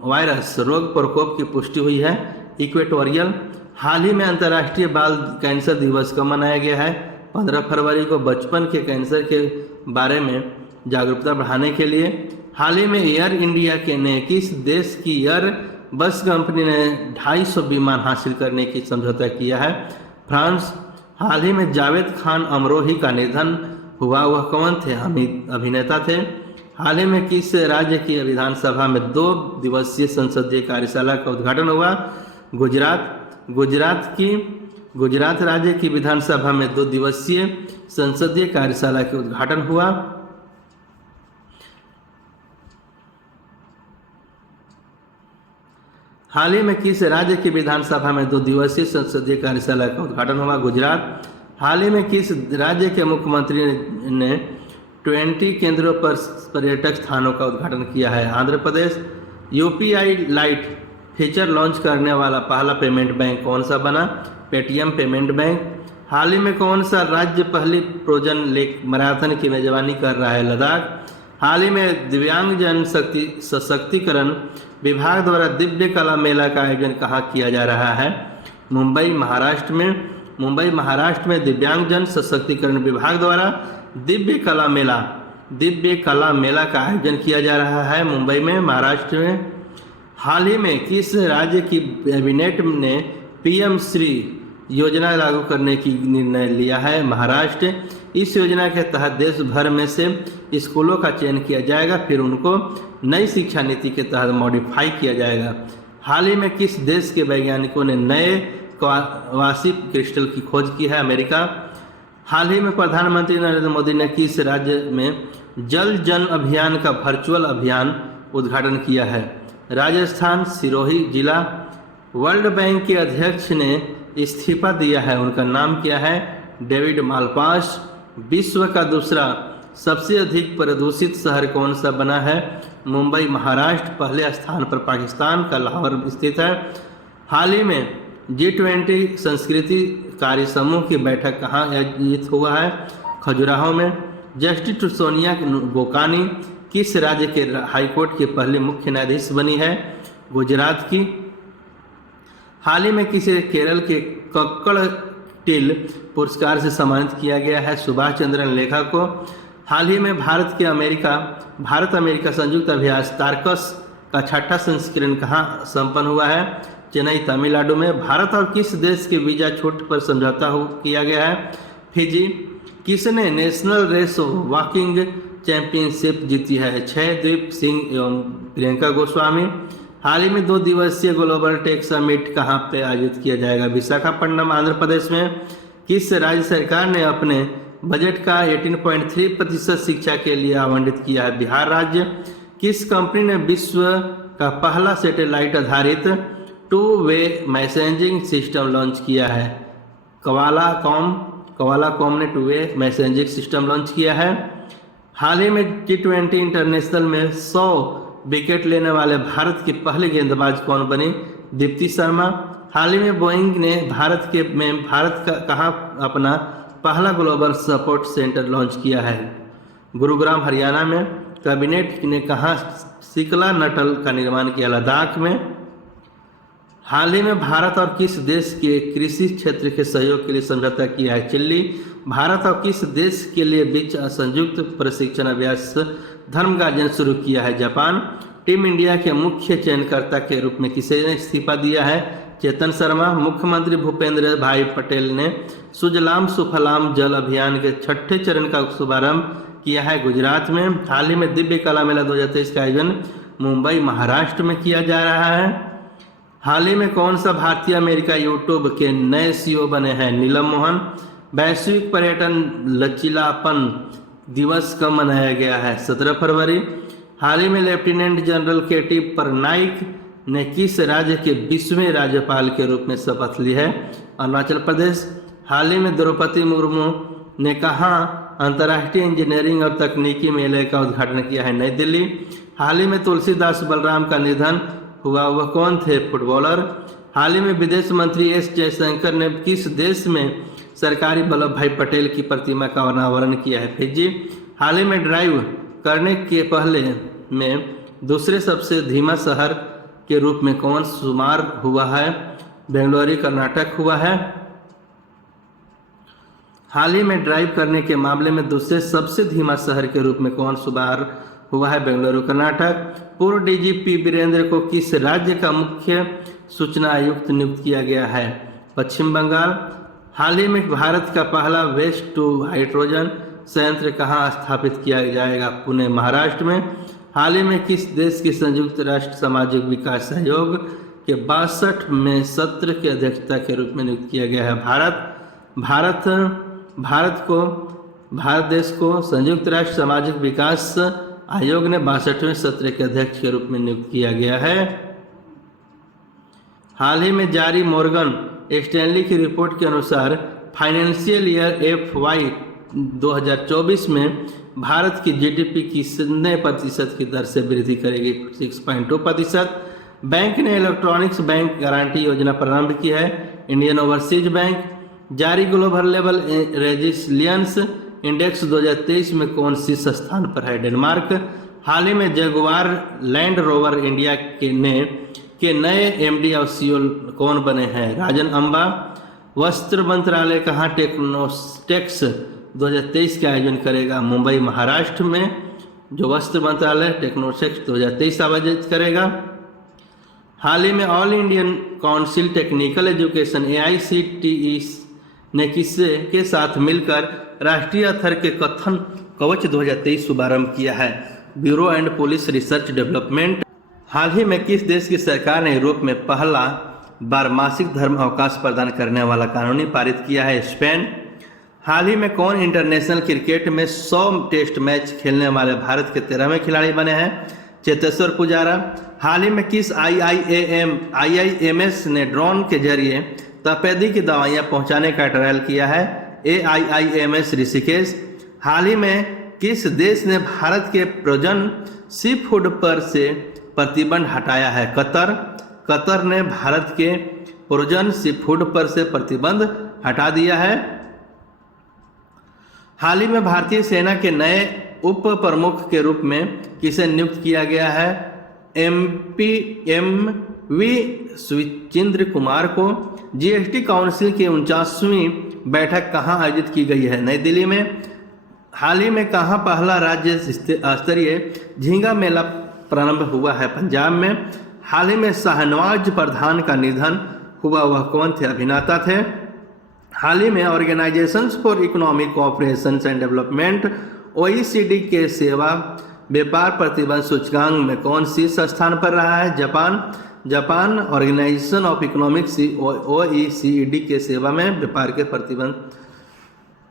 वायरस रोग प्रकोप की पुष्टि हुई है? इक्वेटोरियल। हाल ही में अंतर्राष्ट्रीय बाल कैंसर दिवस कब मनाया गया है? 15 फरवरी को बचपन के कैंसर के बारे में जागरूकता बढ़ाने के लिए। हाल ही में एयर इंडिया के ने किस देश की एयर बस कंपनी ने 250 विमान हासिल करने की समझौता किया है? फ्रांस। हाल ही में जावेद खान अमरोही का निधन हुआ, वह कौन थे? अभिनेता थे। हाल ही में किस राज्य की विधानसभा में 2 दिवसीय संसदीय कार्यशाला का उद्घाटन हुआ? गुजरात। गुजरात राज्य की विधानसभा में 2 दिवसीय संसदीय कार्यशाला के उद्घाटन हुआ। हाल ही में किस राज्य की विधानसभा में 2 दिवसीय संसदीय कार्यशाला का उद्घाटन हुआ? गुजरात। हाल ही में किस राज्य के मुख्यमंत्री ने 20 केंद्रों पर पर्यटक स्थानों का उद्घाटन किया है? Andhra Pradesh. UPI lite feature launch करने वाला पहला पेमेंट बैंक कौन सा बना? Paytm payment bank. हाल ही में कौन सा राज्य पहली फ्रोजन लेक मैराथन की मेजबानी कर रहा है? लद्दाख। हाल ही में दिव्यांगजन सशक्तिकरण विभाग द्वारा दिव्य कला मेला का आयोजन कहाँ किया जा रहा है? मुंबई, महाराष्ट्र में दिव्यांगजन सशक्तिकरण विभाग द्वारा दिव्य कला मेला का आयोजन किया जा रहा है मुंबई में, महाराष्ट्र में। हाल ही में किस राज्य की कैबिनेट ने पीएम श्री योजना लागू करने की निर्णय लिया है? महाराष्ट्र। इस योजना के तहत देश भर में से स्कूलों का चयन किया जाएगा, फिर उनको नई शिक्षा नीति के तहत मॉडिफाई किया जाएगा। हाल ही में किस देश के वैज्ञानिकों ने नए क्वासी क्रिस्टल की खोज की है? अमेरिका। हाल ही में प्रधानमंत्री नरेंद्र मोदी ने किस राज्य में जल जन अभियान का वर्चुअल अभियान उद्घाटन किया है? राजस्थान, सिरोही जिला। वर्ल्ड बैंक के अध्यक्ष ने इस्तीफा दिया है, उनका नाम क्या है? David Malpass. विश्व का दूसरा सबसे अधिक प्रदूषित शहर कौन सा बना है? मुंबई, महाराष्ट्र। पहले स्थान पर पाकिस्तान का लाहौर स्थित है। हाल ही में G20 संस्कृति कार्य समूह की बैठक कहाँ आयोजित हुआ है? खजुराहो में। जस्टिस सोनिया गोकानी किस राज्य के हाईकोर्ट की पहली मुख्य न्यायाधीश बनी है? गुजरात की। हाल ही में किसे केरल के कक्कड़ टिल पुरस्कार से सम्मानित किया गया है? सुभाष चंद्रन लेखा को। हाल ही में भारत अमेरिका संयुक्त अभ्यास तार्कस का 6ठा संस्करण कहाँ संपन्न हुआ है? चेन्नई, तमिलनाडु में। भारत और किस देश के वीजा छूट पर समझौता किया गया है? फिजी। किसने नेशनल रेस वॉकिंग चैंपियनशिप जीती है? छयद्वीप सिंह एवं प्रियंका गोस्वामी। हाल ही में 2 दिवसीय ग्लोबल टेक समिट कहाँ पे आयोजित किया जाएगा? विशाखापट्टनम, आंध्र प्रदेश में। किस राज्य सरकार ने अपने बजट का 18.3% शिक्षा के लिए आवंटित किया है? बिहार राज्य। किस कंपनी ने विश्व का पहला सैटेलाइट आधारित 2-वे मैसेजिंग सिस्टम लॉन्च किया है? कवालाकॉम ने 2-वे मैसेजिंग सिस्टम लॉन्च किया है। हाल ही में T20 इंटरनेशनल में 100 विकेट लेने वाले भारत की पहली गेंदबाज कौन बनी? दीप्ति शर्मा। हाल ही में बोइंग ने भारत का कहाँ अपना पहला ग्लोबल सपोर्ट सेंटर लॉन्च किया है? गुरुग्राम, हरियाणा में। कैबिनेट ने कहाँ सिकला नटल का निर्माण किया? लद्दाख में। हाल ही में भारत और किस देश के कृषि क्षेत्र के सहयोग के लिए समझौता किया है? चिली। भारत और किस देश के लिए बीच संयुक्त प्रशिक्षण अभ्यास धर्म गार्जन शुरू किया है? जापान। टीम इंडिया के मुख्य चयनकर्ता के रूप में किसे इस्तीफा दिया है? चेतन शर्मा। मुख्यमंत्री भूपेंद्र भाई पटेल ने सुजलाम सुफलाम जल अभियान के 6ठे चरण का शुभारंभ किया है? गुजरात में। हाल ही में दिव्य कला मेला 2023 का आयोजन मुंबई, महाराष्ट्र में किया जा रहा है। हाल ही में कौन सा भारतीय अमेरिका यूट्यूब के नए CEO बने हैं? नीलम मोहन। वैश्विक पर्यटन लचीलापन दिवस कब मनाया गया है? 17 फरवरी। हाल ही में लेफ्टिनेंट जनरल केटी पटनायक ने किस राज्य के 20वें राज्यपाल के रूप में शपथ ली है? अरुणाचल प्रदेश। हाल ही में द्रौपदी मुर्मू ने कहाँ अंतर्राष्ट्रीय इंजीनियरिंग और तकनीकी मेले का उद्घाटन किया है? नई दिल्ली। हाल ही में तुलसीदास बलराम का निधन हुआ, वह कौन थे? फुटबॉलर। हाल ही में विदेश मंत्री एस जयशंकर ने किस देश में सरदार वल्लभ भाई पटेल की प्रतिमा का अनावरण किया है? फिजी। हाल ही में ड्राइव करने के पहले में दूसरे सबसे धीमा शहर के रूप में कौन शुमार हुआ है? बेंगलुरु, कर्नाटक हुआ है। हाल ही में ड्राइव करने के मामले में दूसरे सबसे धीमा शहर के रूप में कौन शुमार हुआ है? बेंगलुरु, कर्नाटक। पूर्व डीजीपी वीरेंद्र को किस राज्य का मुख्य सूचना आयुक्त नियुक्त किया गया है? पश्चिम बंगाल। हाल ही में भारत का पहला वेस्ट टू हाइड्रोजन संयंत्र कहाँ स्थापित किया जाएगा? पुणे, महाराष्ट्र में। हाल ही में किस देश की संयुक्त राष्ट्र सामाजिक विकास सहयोग के 62वें सत्र की अध्यक्षता के रूप में नियुक्त किया गया है? भारत देश को संयुक्त राष्ट्र सामाजिक विकास आयोग ने 62वें सत्र के अध्यक्ष के रूप में नियुक्त किया गया है। हाल ही में जारी मॉर्गन स्टैनली की रिपोर्ट के अनुसार फाइनेंशियल ईयर FY 2024 में भारत की जीडीपी कितने प्रतिशत की दर से वृद्धि करेगी? 6.2%। बैंक ने इलेक्ट्रॉनिक्स बैंक गारंटी योजना प्रारंभ की है। Indian overseas bank. जारी ग्लोबल लेवल रेजिलियंस इंडेक्स 2023 में कौन शीर्ष स्थान पर है? डेनमार्क। हाल ही में जगुआर लैंड रोवर इंडिया के नए MD और CEO कौन बने हैं? राजन अम्बा। वस्त्र मंत्रालय कहाँ टेक्नोस्टेक्स 2023 का आयोजन करेगा? मुंबई, महाराष्ट्र में जो वस्त्र मंत्रालय टेक्नोस्टेक्स 2023 आयोजित करेगा। हाल ही में all Indian council technical education AICTE ने किससे के साथ मिलकर राष्ट्रीय अथर के कथन कवच 2023 शुभारंभ किया है? Bureau and police research development. हाल ही में किस देश की सरकार ने यूरोप में पहला बार मासिक धर्म अवकाश प्रदान करने वाला कानूनी पारित किया है? स्पेन। हाल ही में कौन इंटरनेशनल क्रिकेट में 100 टेस्ट मैच खेलने वाले भारत के 13वें खिलाड़ी बने हैं? चेतेश्वर पुजारा। हाल ही में किस IIMS ने ड्रोन के जरिए तपेदी की दवाइयाँ पहुँचाने का ट्रायल किया है? AIIMS ऋषिकेश। हाल ही में किस देश ने भारत के फ्रोजन सी फूड पर से प्रतिबंध हटाया है? कतर। कतर ने भारत के फ्रोजन सी फूड पर से प्रतिबंध हटा दिया है। हाल ही में भारतीय सेना के नए उप प्रमुख के रूप में किसे नियुक्त किया गया है? MV सुचिंद्र कुमार को। GST काउंसिल की 49वीं बैठक कहाँ आयोजित की गई है? नई दिल्ली में। हाल ही में कहाँ पहला राज्य स्तरीय झींगा मेला प्रारंभ हुआ है? पंजाब में। हाल ही में शाहनवाज प्रधान का निधन हुआ, वह कौन थे? अभिनेता थे। हाल ही में organisations for economic cooperation and development OECD के सेवा व्यापार प्रतिबंध सूचकांक में कौन शीर्ष स्थान पर रहा है? Japan organisation of economic OECD के सेवा में व्यापार के प्रतिबंध।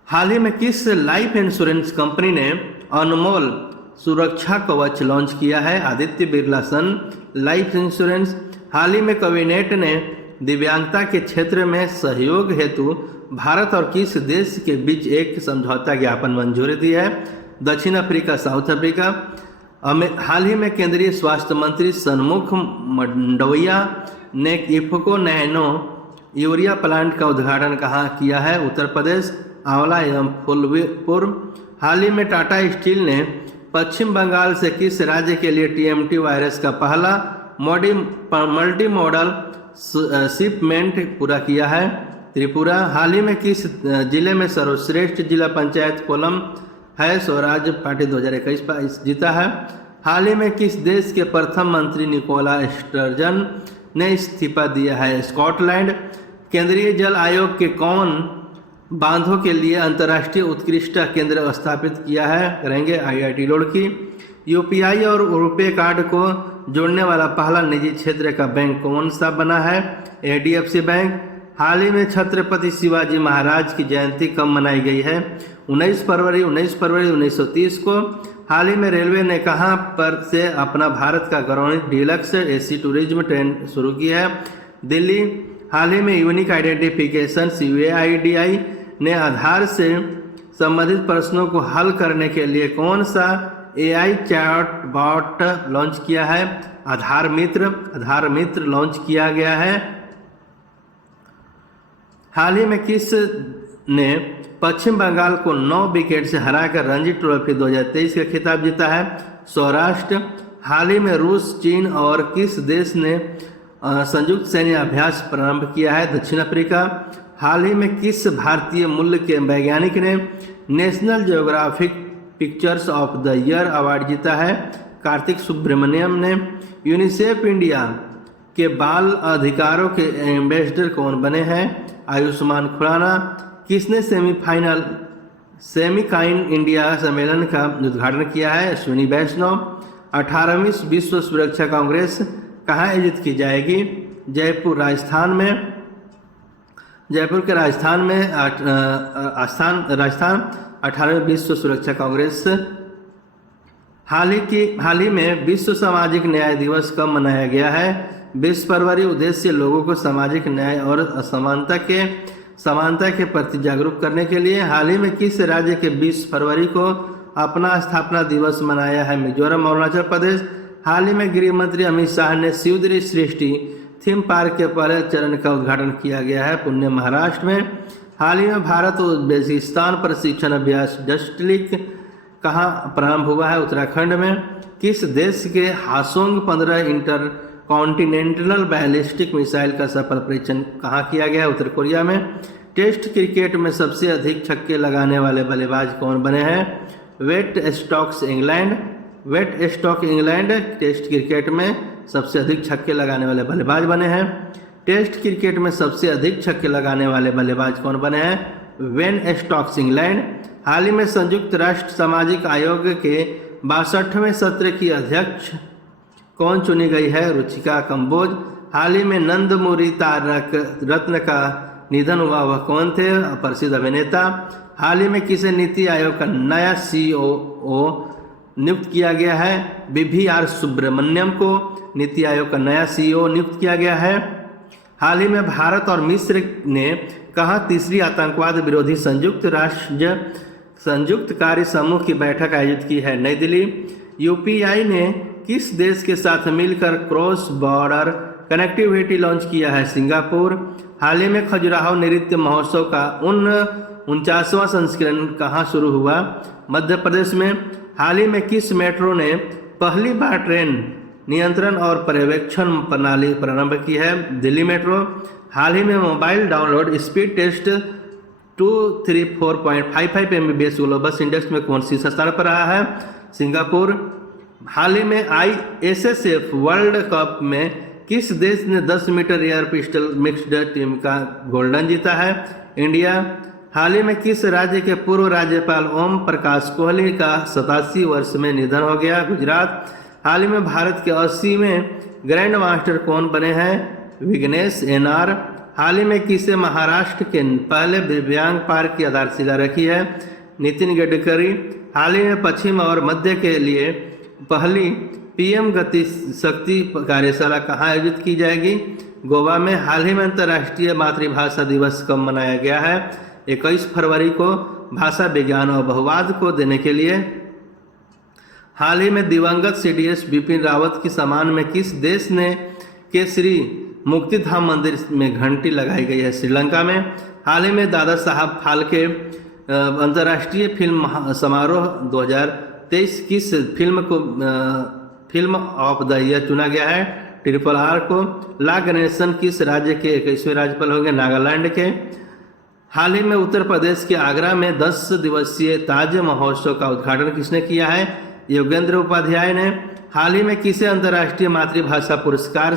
हाल ही में किस लाइफ इंश्योरेंस कंपनी ने अनमोल सुरक्षा कवच लॉन्च किया है? आदित्य बिरला सन लाइफ इंश्योरेंस। हाल ही में कैबिनेट ने दिव्यांगता के क्षेत्र में सहयोग हेतु भारत और किस देश के बीच एक समझौता ज्ञापन मंजूरी दी है? दक्षिण अफ्रीका, साउथ अफ्रीका। हाल ही में केंद्रीय स्वास्थ्य मंत्री सन्मुख मंडविया ने इफको नैनो यूरिया प्लांट का उद्घाटन कहाँ किया है? उत्तर प्रदेश, आंवला एवं फूलपुर। हाल ही में टाटा स्टील ने पश्चिम बंगाल से किस राज्य के लिए TMT वायरस का पहला मल्टी मॉडल शिपमेंट पूरा किया है? त्रिपुरा। हाल ही में किस जिले में सर्वश्रेष्ठ जिला पंचायत कोलम है? स्वराज पार्टी 2021 जीता है। हाल ही में किस देश के प्रथम मंत्री निकोला स्टर्जन ने इस्तीफा दिया है? स्कॉटलैंड। केंद्रीय जल आयोग के कौन बांधों के लिए अंतर्राष्ट्रीय उत्कृष्टता केंद्र स्थापित किया है? करेंगे IIT रुड़की। UPI और रुपे कार्ड को जोड़ने वाला पहला निजी क्षेत्र का बैंक कौन सा बना है? HDFC bank. हाल ही में छत्रपति शिवाजी महाराज की जयंती कब मनाई गई है? 19 फरवरी 1930 को। हाल ही में रेलवे ने कहां पर से अपना भारत का गौरवान्वित डीलक्स एसी टूरिज्म ट्रेन शुरू किया है? दिल्ली। हाल ही में यूनिक आइडेंटिफिकेशन UAIDI ने आधार से संबंधित प्रश्नों को हल करने के लिए कौन सा AI चैटबॉट लॉन्च किया है? आधार मित्र लॉन्च किया गया है। हाल ही में किस ने पश्चिम बंगाल को 9 विकेट से हराकर रणजी ट्रॉफी 2023 का खिताब जीता है? सौराष्ट्र। हाल ही में रूस, चीन और किस देश ने संयुक्त सैन्य अभ्यास प्रारंभ किया है? दक्षिण अफ्रीका। हाल ही में किस भारतीय मूल के वैज्ञानिक ने national geographic pictures of the year award जीता है? कार्तिक सुब्रमण्यम ने। यूनिसेफ इंडिया के बाल अधिकारों के एम्बेसडर कौन बने हैं? आयुष्मान खुराना। किसने सेमीकाइंड इंडिया सम्मेलन का उद्घाटन किया है? अश्विनी वैष्णव। 18वीं विश्व सुरक्षा कांग्रेस कहाँ आयोजित की जाएगी? जयपुर के राजस्थान में राजस्थान 18वीं विश्व सुरक्षा कांग्रेस। हाल ही में विश्व सामाजिक न्याय दिवस कब मनाया गया है? 20 फरवरी। उद्देश्य लोगों को सामाजिक न्याय और समानता के प्रति जागरूक करने के लिए। हाल ही में किस राज्य के 20 फरवरी को अपना स्थापना दिवस मनाया है? मिजोरम और अरुणाचल प्रदेश। हाल ही में गृह मंत्री अमित शाह ने शिवदरी सृष्टि थीम पार्क के पहले चरण का उद्घाटन किया गया है पुणे महाराष्ट्र में। हाल ही में भारत और उज्बेकिस्तान प्रशिक्षण अभ्यास डस्टलिक कहाँ प्रारंभ हुआ है? उत्तराखंड में। किस देश के Hasong 15 inter continental ballistic missile का सफल परीक्षण कहाँ किया गया है? उत्तर कोरिया में। टेस्ट क्रिकेट में सबसे अधिक छक्के लगाने वाले बल्लेबाज कौन बने हैं? वेट स्टॉक इंग्लैंड टेस्ट क्रिकेट में सबसे अधिक छक्के लगाने वाले बल्लेबाज बने हैं। टेस्ट क्रिकेट में सबसे अधिक छक्के लगाने वाले बल्लेबाज कौन बने हैं? Ben Stokes England. हाल ही में संयुक्त राष्ट्र सामाजिक आयोग के 62वें सत्र की अध्यक्ष कौन चुनी गई है? रुचिका कंबोज। हाल ही में नंदमुरी तारक रत्न का निधन हुआ, वह कौन थे? प्रसिद्ध अभिनेता। हाल ही में किसे नीति आयोग का नया COO नियुक्त किया गया है? BVR सुब्रमण्यम को नीति आयोग का नया CEO नियुक्त किया गया है। हाल ही में भारत और मिस्र ने कहाँ तीसरी आतंकवाद विरोधी संयुक्त कार्य समूह की बैठक आयोजित की है? नई दिल्ली। UPI ने किस देश के साथ मिलकर क्रॉस बॉर्डर कनेक्टिविटी लॉन्च किया है? सिंगापुर। हाल ही में खजुराहो नृत्य महोत्सव का 49वां संस्करण कहाँ शुरू हुआ? मध्य प्रदेश में। हाल ही में किस मेट्रो ने पहली बार ट्रेन नियंत्रण और पर्यवेक्षण प्रणाली प्रारंभ की है? दिल्ली मेट्रो। हाल ही में mobile download speed test 234.55 Mbps global index में कौन सी स्थान पर रहा है? सिंगापुर। हाल ही में ISSF वर्ल्ड कप में किस देश ने 10 metre air pistol mixed team का गोल्डन जीता है? इंडिया। हाल ही में किस राज्य के पूर्व राज्यपाल ओम प्रकाश कोहली का 87 वर्ष में निधन हो गया? गुजरात। हाल ही में भारत के 80वें ग्रैंड मास्टर कौन बने हैं? विघ्नेश NR। हाल ही में किसे महाराष्ट्र के पहले दिव्यांग पार्क की आधारशिला रखी है? नितिन गडकरी। हाल ही में पश्चिम और मध्य के लिए पहली PM गति शक्ति कार्यशाला कहाँ आयोजित की जाएगी? गोवा में। हाल ही में अंतर्राष्ट्रीय मातृभाषा दिवस कब मनाया गया है? 21 फरवरी को। भाषा विज्ञान और बहुवाद को देने के लिए। हाल ही में दिवंगत CDS बिपिन रावत की सम्मान में किस देश ने के श्री मुक्तिधाम मंदिर में घंटी लगाई गई है? श्रीलंका में। हाल ही में दादा साहब फाल्के अंतर्राष्ट्रीय फिल्म समारोह 2023 किस फिल्म ऑफ द ईयर चुना गया है? RRR को। ला गणेशन किस राज्य के 21वें राज्यपाल होंगे? नागालैंड के। हाल ही में उत्तर प्रदेश के आगरा में 10 दिवसीय ताज महोत्सव का उद्घाटन किसने किया है? योगेंद्र उपाध्याय ने। हाल ही में किसे अंतर्राष्ट्रीय मातृभाषा पुरस्कार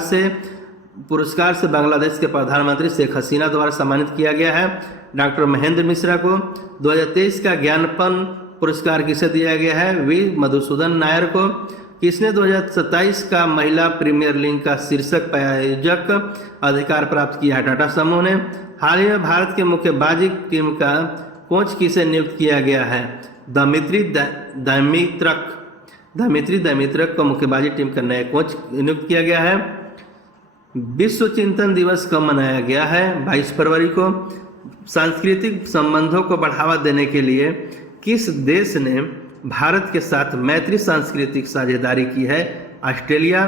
से बांग्लादेश के प्रधानमंत्री शेख हसीना द्वारा सम्मानित किया गया है? डॉक्टर महेंद्र मिश्रा को। 2023 का ज्ञानपन पुरस्कार किसे दिया गया है? V मधुसूदन नायर को। किसने 2027 का महिला प्रीमियर लीग का शीर्षक प्रायोजक अधिकार प्राप्त किया है? टाटा समूह ने। हाल ही में भारत के मुक्केबाजी टीम का कोच किसे नियुक्त किया गया है? दमित्री दैमित्रक को मुक्केबाजी टीम का नया कोच नियुक्त किया गया है। विश्व चिंतन दिवस कब मनाया गया है? 22 फरवरी को। सांस्कृतिक संबंधों को बढ़ावा देने के लिए किस देश ने भारत के साथ मैत्री सांस्कृतिक साझेदारी की है? ऑस्ट्रेलिया।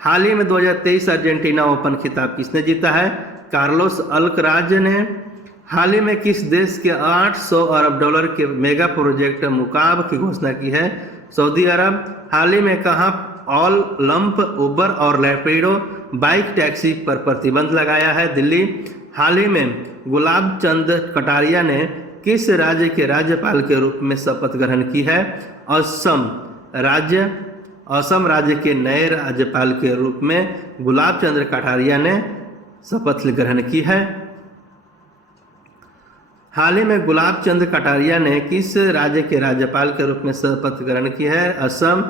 हाल ही में 2023 अर्जेंटीना ओपन खिताब किसने जीता है? कार्लोस अल्कराज ने। हाल ही में किस देश के 800 अरब डॉलर के मेगा प्रोजेक्ट मुकाब की घोषणा की है? सऊदी अरब। हाल ही में कहाँ ऑल लंप, उबर और रैपिडो बाइक टैक्सी पर प्रतिबंध लगाया है? दिल्ली। हाल ही में गुलाब चंद कटारिया ने किस राज्य के राज्यपाल के रूप में शपथ ग्रहण की है? असम राज्य के नए राज्यपाल के रूप में गुलाब चंद्र कटारिया ने शपथ ग्रहण की है। हाल ही में गुलाब चंद कटारिया ने किस राज्य के राज्यपाल के रूप में शपथ ग्रहण की है? असम।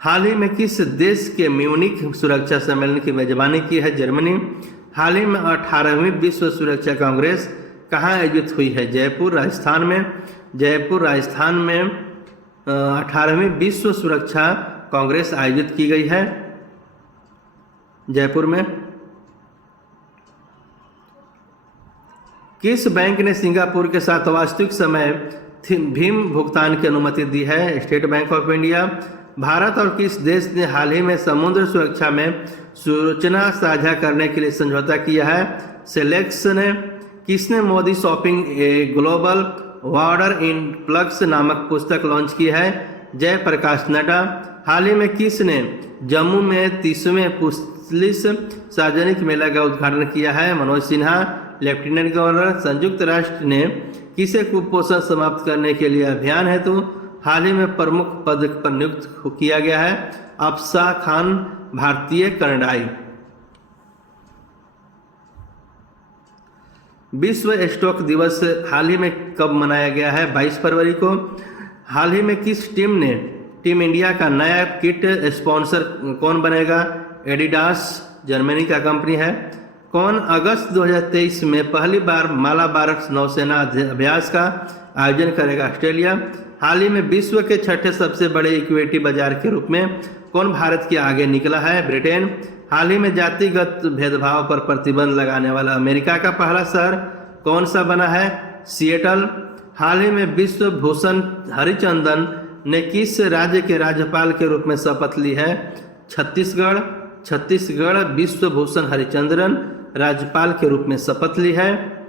हाल ही में किस देश के म्यूनिख सुरक्षा सम्मेलन की मेजबानी की है? जर्मनी। हाल ही में 18वीं विश्व सुरक्षा कांग्रेस कहाँ आयोजित हुई है? जयपुर राजस्थान में। जयपुर राजस्थान में 18वीं विश्व सुरक्षा कांग्रेस आयोजित की गई है जयपुर में। किस बैंक ने सिंगापुर के साथ वास्तविक समय भीम भुगतान की अनुमति दी है? State bank of India. Bharat और किस देश ने हाल ही में समुद्र सुरक्षा में सूचना साझा करने के लिए समझौता किया है? सेलेक्स ने। किसने Modi shopping a global वार्डर in plugs नामक पुस्तक लॉन्च की है? जयप्रकाश नड्डा। हाल ही में किसने जम्मू में 30वें पुलिस सार्वजनिक मेला का उद्घाटन किया है? मनोज सिन्हा। Lieutenant governor. संयुक्त राष्ट्र ने किसे कुपोषण समाप्त करने के लिए अभियान हेतु हाल ही में प्रमुख पद पर नियुक्त किया गया है? अफसा खान भारतीय करनाई। विश्व स्टॉक दिवस हाल ही में कब मनाया गया है? 22 फरवरी को। हाल ही में किस टीम ने टीम इंडिया का नया किट स्पॉन्सर कौन बनेगा? एडिडास जर्मनी का कंपनी है। कौन अगस्त 2023 में पहली बार मालाबार नौसेना अभ्यास का आयोजन करेगा? ऑस्ट्रेलिया। हाल ही में विश्व के छठे सबसे बड़े इक्विटी बाजार के रूप में कौन भारत के आगे निकला है? ब्रिटेन। हाल ही में जातिगत भेदभाव पर प्रतिबंध लगाने वाला अमेरिका का पहला शहर कौन सा बना है? सिएटल। हाल ही में विश्व भूषण हरिचंदन ने किस राज्य के राज्यपाल के रूप में शपथ ली है? छत्तीसगढ़। छत्तीसगढ़ विश्व भूषण हरिचंद्रन राज्यपाल के रूप में शपथ ली है।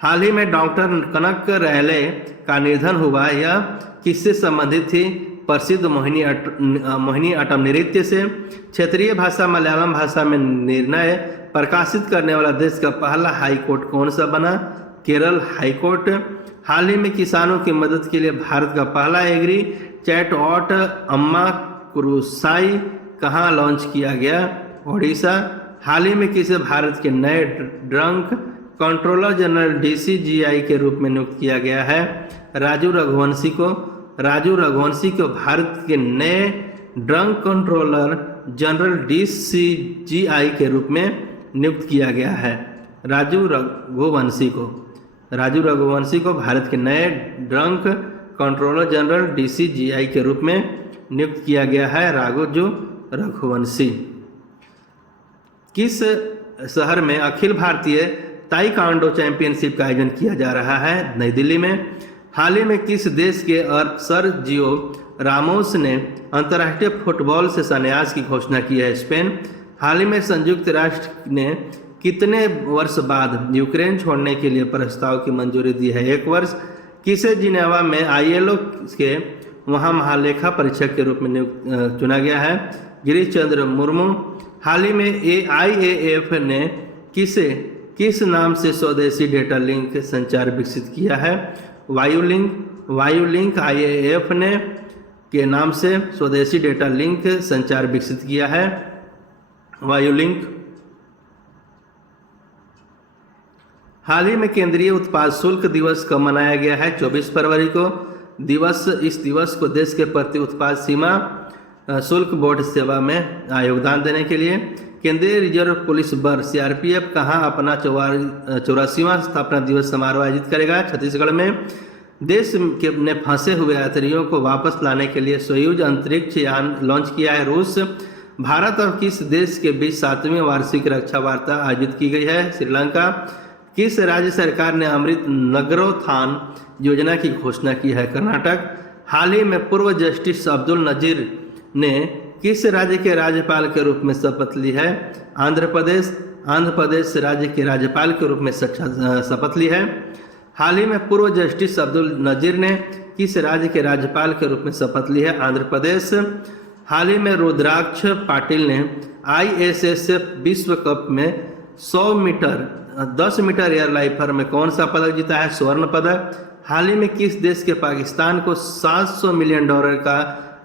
हाल ही में डॉक्टर कनक रेले का निधन हुआ। यह किससे संबंधित थी? प्रसिद्ध मोहिनी अट्टम नृत्य से। क्षेत्रीय भाषा मलयालम भाषा में निर्णय प्रकाशित करने वाला देश का पहला हाई कोर्ट कौन सा बना? Kerala high court. हाल ही में किसानों की मदद के लिए भारत का पहला एग्री चैटबॉट अम्मा क्रुसाई कहाँ लॉन्च किया गया? ओडिशा। हाल ही में किसे भारत के नए ड्रग कंट्रोलर जनरल DCGI के रूप में नियुक्त किया गया है? राजू रघुवंशी को। राजू रघुवंशी को भारत के नए ड्रग कंट्रोलर जनरल DCGI के रूप में नियुक्त किया गया है। राजू रघुवंशी को भारत के नए ड्रग कंट्रोलर जनरल DCGI के रूप में नियुक्त किया गया है। राजू रघुवंशी। किस शहर में अखिल भारतीय ताइक्वांडो चैंपियनशिप का आयोजन किया जा रहा है? नई दिल्ली में। हाल ही में किस देश के सर्जियो रामोस ने अंतर्राष्ट्रीय फुटबॉल से संन्यास की घोषणा की है? स्पेन। हाल ही में संयुक्त राष्ट्र ने कितने वर्ष बाद यूक्रेन छोड़ने के लिए प्रस्ताव की मंजूरी दी है? 1 वर्ष। किसे जिनेवा में ILO के महालेखा परीक्षक के रूप में चुना गया है? गिरीश चंद्र मुर्मू। हाल ही में IAF ने किस नाम से स्वदेशी डेटा लिंक संचार विकसित किया है? वायुलिंक IAF ने के नाम से स्वदेशी डेटा लिंक संचार विकसित किया है। वायुलिंक। हाल ही में केंद्रीय उत्पाद शुल्क दिवस कब मनाया गया है? 24 फरवरी को। इस दिवस को देश के प्रति उत्पाद सीमा शुल्क बोर्ड सेवा में योगदान देने के लिए। केंद्रीय रिजर्व पुलिस बल सीआरपीएफ कहाँ अपना 84वां स्थापना दिवस समारोह आयोजित करेगा? छत्तीसगढ़ में। देश के ने फंसे हुए यात्रियों को वापस लाने के लिए सोयूज अंतरिक्ष यान लॉन्च किया है रूस। भारत और किस देश के बीच 7वीं वार्षिक रक्षा वार्ता आयोजित की गई है? श्रीलंका। किस राज्य सरकार ने अमृत नगरोत्थान योजना की घोषणा की है? कर्नाटक। हाल ही में पूर्व जस्टिस अब्दुल नजीर ने किस राज्य के राज्यपाल के रूप में शपथ ली है? आंध्र प्रदेश। आंध्र प्रदेश राज्य के राज्यपाल के रूप में शपथ ली है। हाल ही में पूर्व जस्टिस अब्दुल नजीर ने किस राज्य के राज्यपाल के रूप में शपथ ली है? आंध्र प्रदेश। हाल ही में रुद्राक्ष पाटिल ने ISSF विश्व कप में 100 मीटर 10 मीटर एयर राइफल में कौन सा पदक जीता है? स्वर्ण पदक। हाल ही में किस देश के पाकिस्तान को $700 मिलियन का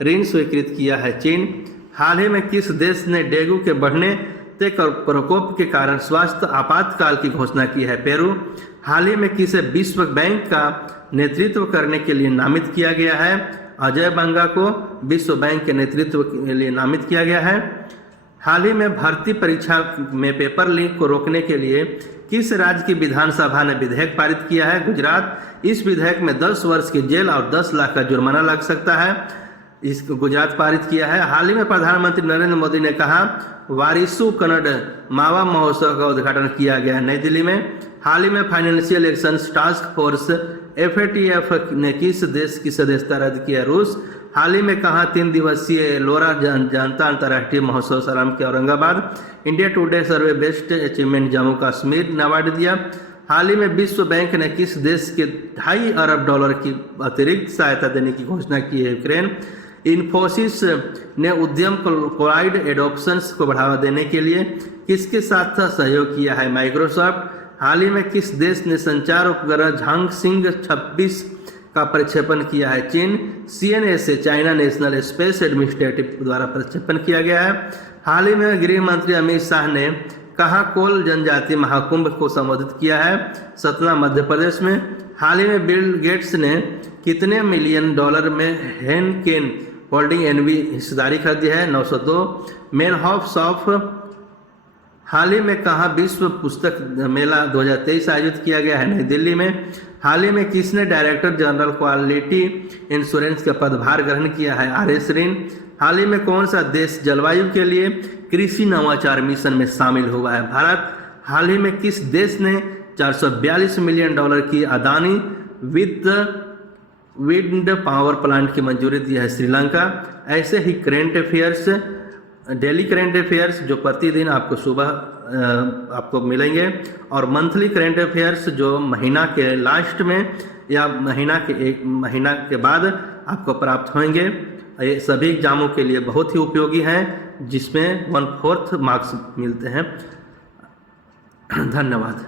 ऋण स्वीकृत किया है? चीन। हाल ही में किस देश ने डेंगू के बढ़ने प्रकोप के कारण स्वास्थ्य आपातकाल की घोषणा की है? पेरू। हाल ही में किसे विश्व बैंक का नेतृत्व करने के लिए नामित किया गया है? अजय बंगा को विश्व बैंक के नेतृत्व के लिए नामित किया गया है। हाल ही में भर्ती परीक्षा में पेपर लीक को रोकने के लिए किस राज्य की विधानसभा ने विधेयक पारित किया है? गुजरात। इस विधेयक में 10 वर्ष की जेल और 10 लाख का जुर्माना लग सकता है। इसको गुजरात पारित किया है। हाल ही में प्रधानमंत्री नरेंद्र मोदी ने कहा वारिसु कन्नड़ मावा महोत्सव का उद्घाटन किया गया नई दिल्ली में। हाल ही में financial actions task force FATF ने किस देश की सदस्यता रद्द किया? रूस। हाल ही में कहा 3 दिवसीय लोरा जनता अंतर्राष्ट्रीय महोत्सव आरंभ किया? औरंगाबाद। इंडिया टुडे सर्वे बेस्ट अचीवमेंट जम्मू कश्मीर ने अवार्ड दिया। हाल ही में विश्व बैंक ने किस देश के $2.5 अरब की अतिरिक्त सहायता देने की घोषणा की है? यूक्रेन। इन्फोसिस ने उद्यम क्लाउड एडॉप्शंस को बढ़ावा देने के लिए किसके साथ सहयोग किया है? माइक्रोसॉफ्ट। हाल ही में किस देश ने संचार उपग्रह झांगसिंग 26 का प्रक्षेपण किया है? चीन। CNSA China national space administrative द्वारा प्रक्षेपण किया गया है। हाल ही में गृह मंत्री अमित शाह ने कहाँ कोल जनजाति महाकुंभ को संबोधित किया है? सतना मध्य प्रदेश में। हाल ही में बिल गेट्स ने कितने $1 मिलियन में हेनकेन होल्डिंग NV हिस्सेदारी खरीदी है? 902। मेनहॉफ्स ऑफ हाल ही में कहाँ विश्व पुस्तक मेला 2023 आयोजित किया गया है? नई दिल्ली में। हाल ही में किसने डायरेक्टर जनरल क्वालिटी इंश्योरेंस का पदभार ग्रहण किया है? RS reign. हाल ही में कौन सा देश जलवायु के लिए कृषि नवाचार मिशन में शामिल हुआ है? भारत। हाल ही में किस देश ने $442 मिलियन की अदानी विंड पावर प्लांट की मंजूरी दी है? श्रीलंका। ऐसे ही current affairs daily current affairs जो प्रतिदिन आपको सुबह आपको मिलेंगे और मंथली करेंट अफेयर्स जो महीना के लास्ट में या महीना के बाद आपको प्राप्त होंगे। ये सभी एग्जामों के लिए बहुत ही उपयोगी हैं जिसमें 1/4 मार्क्स मिलते हैं। धन्यवाद।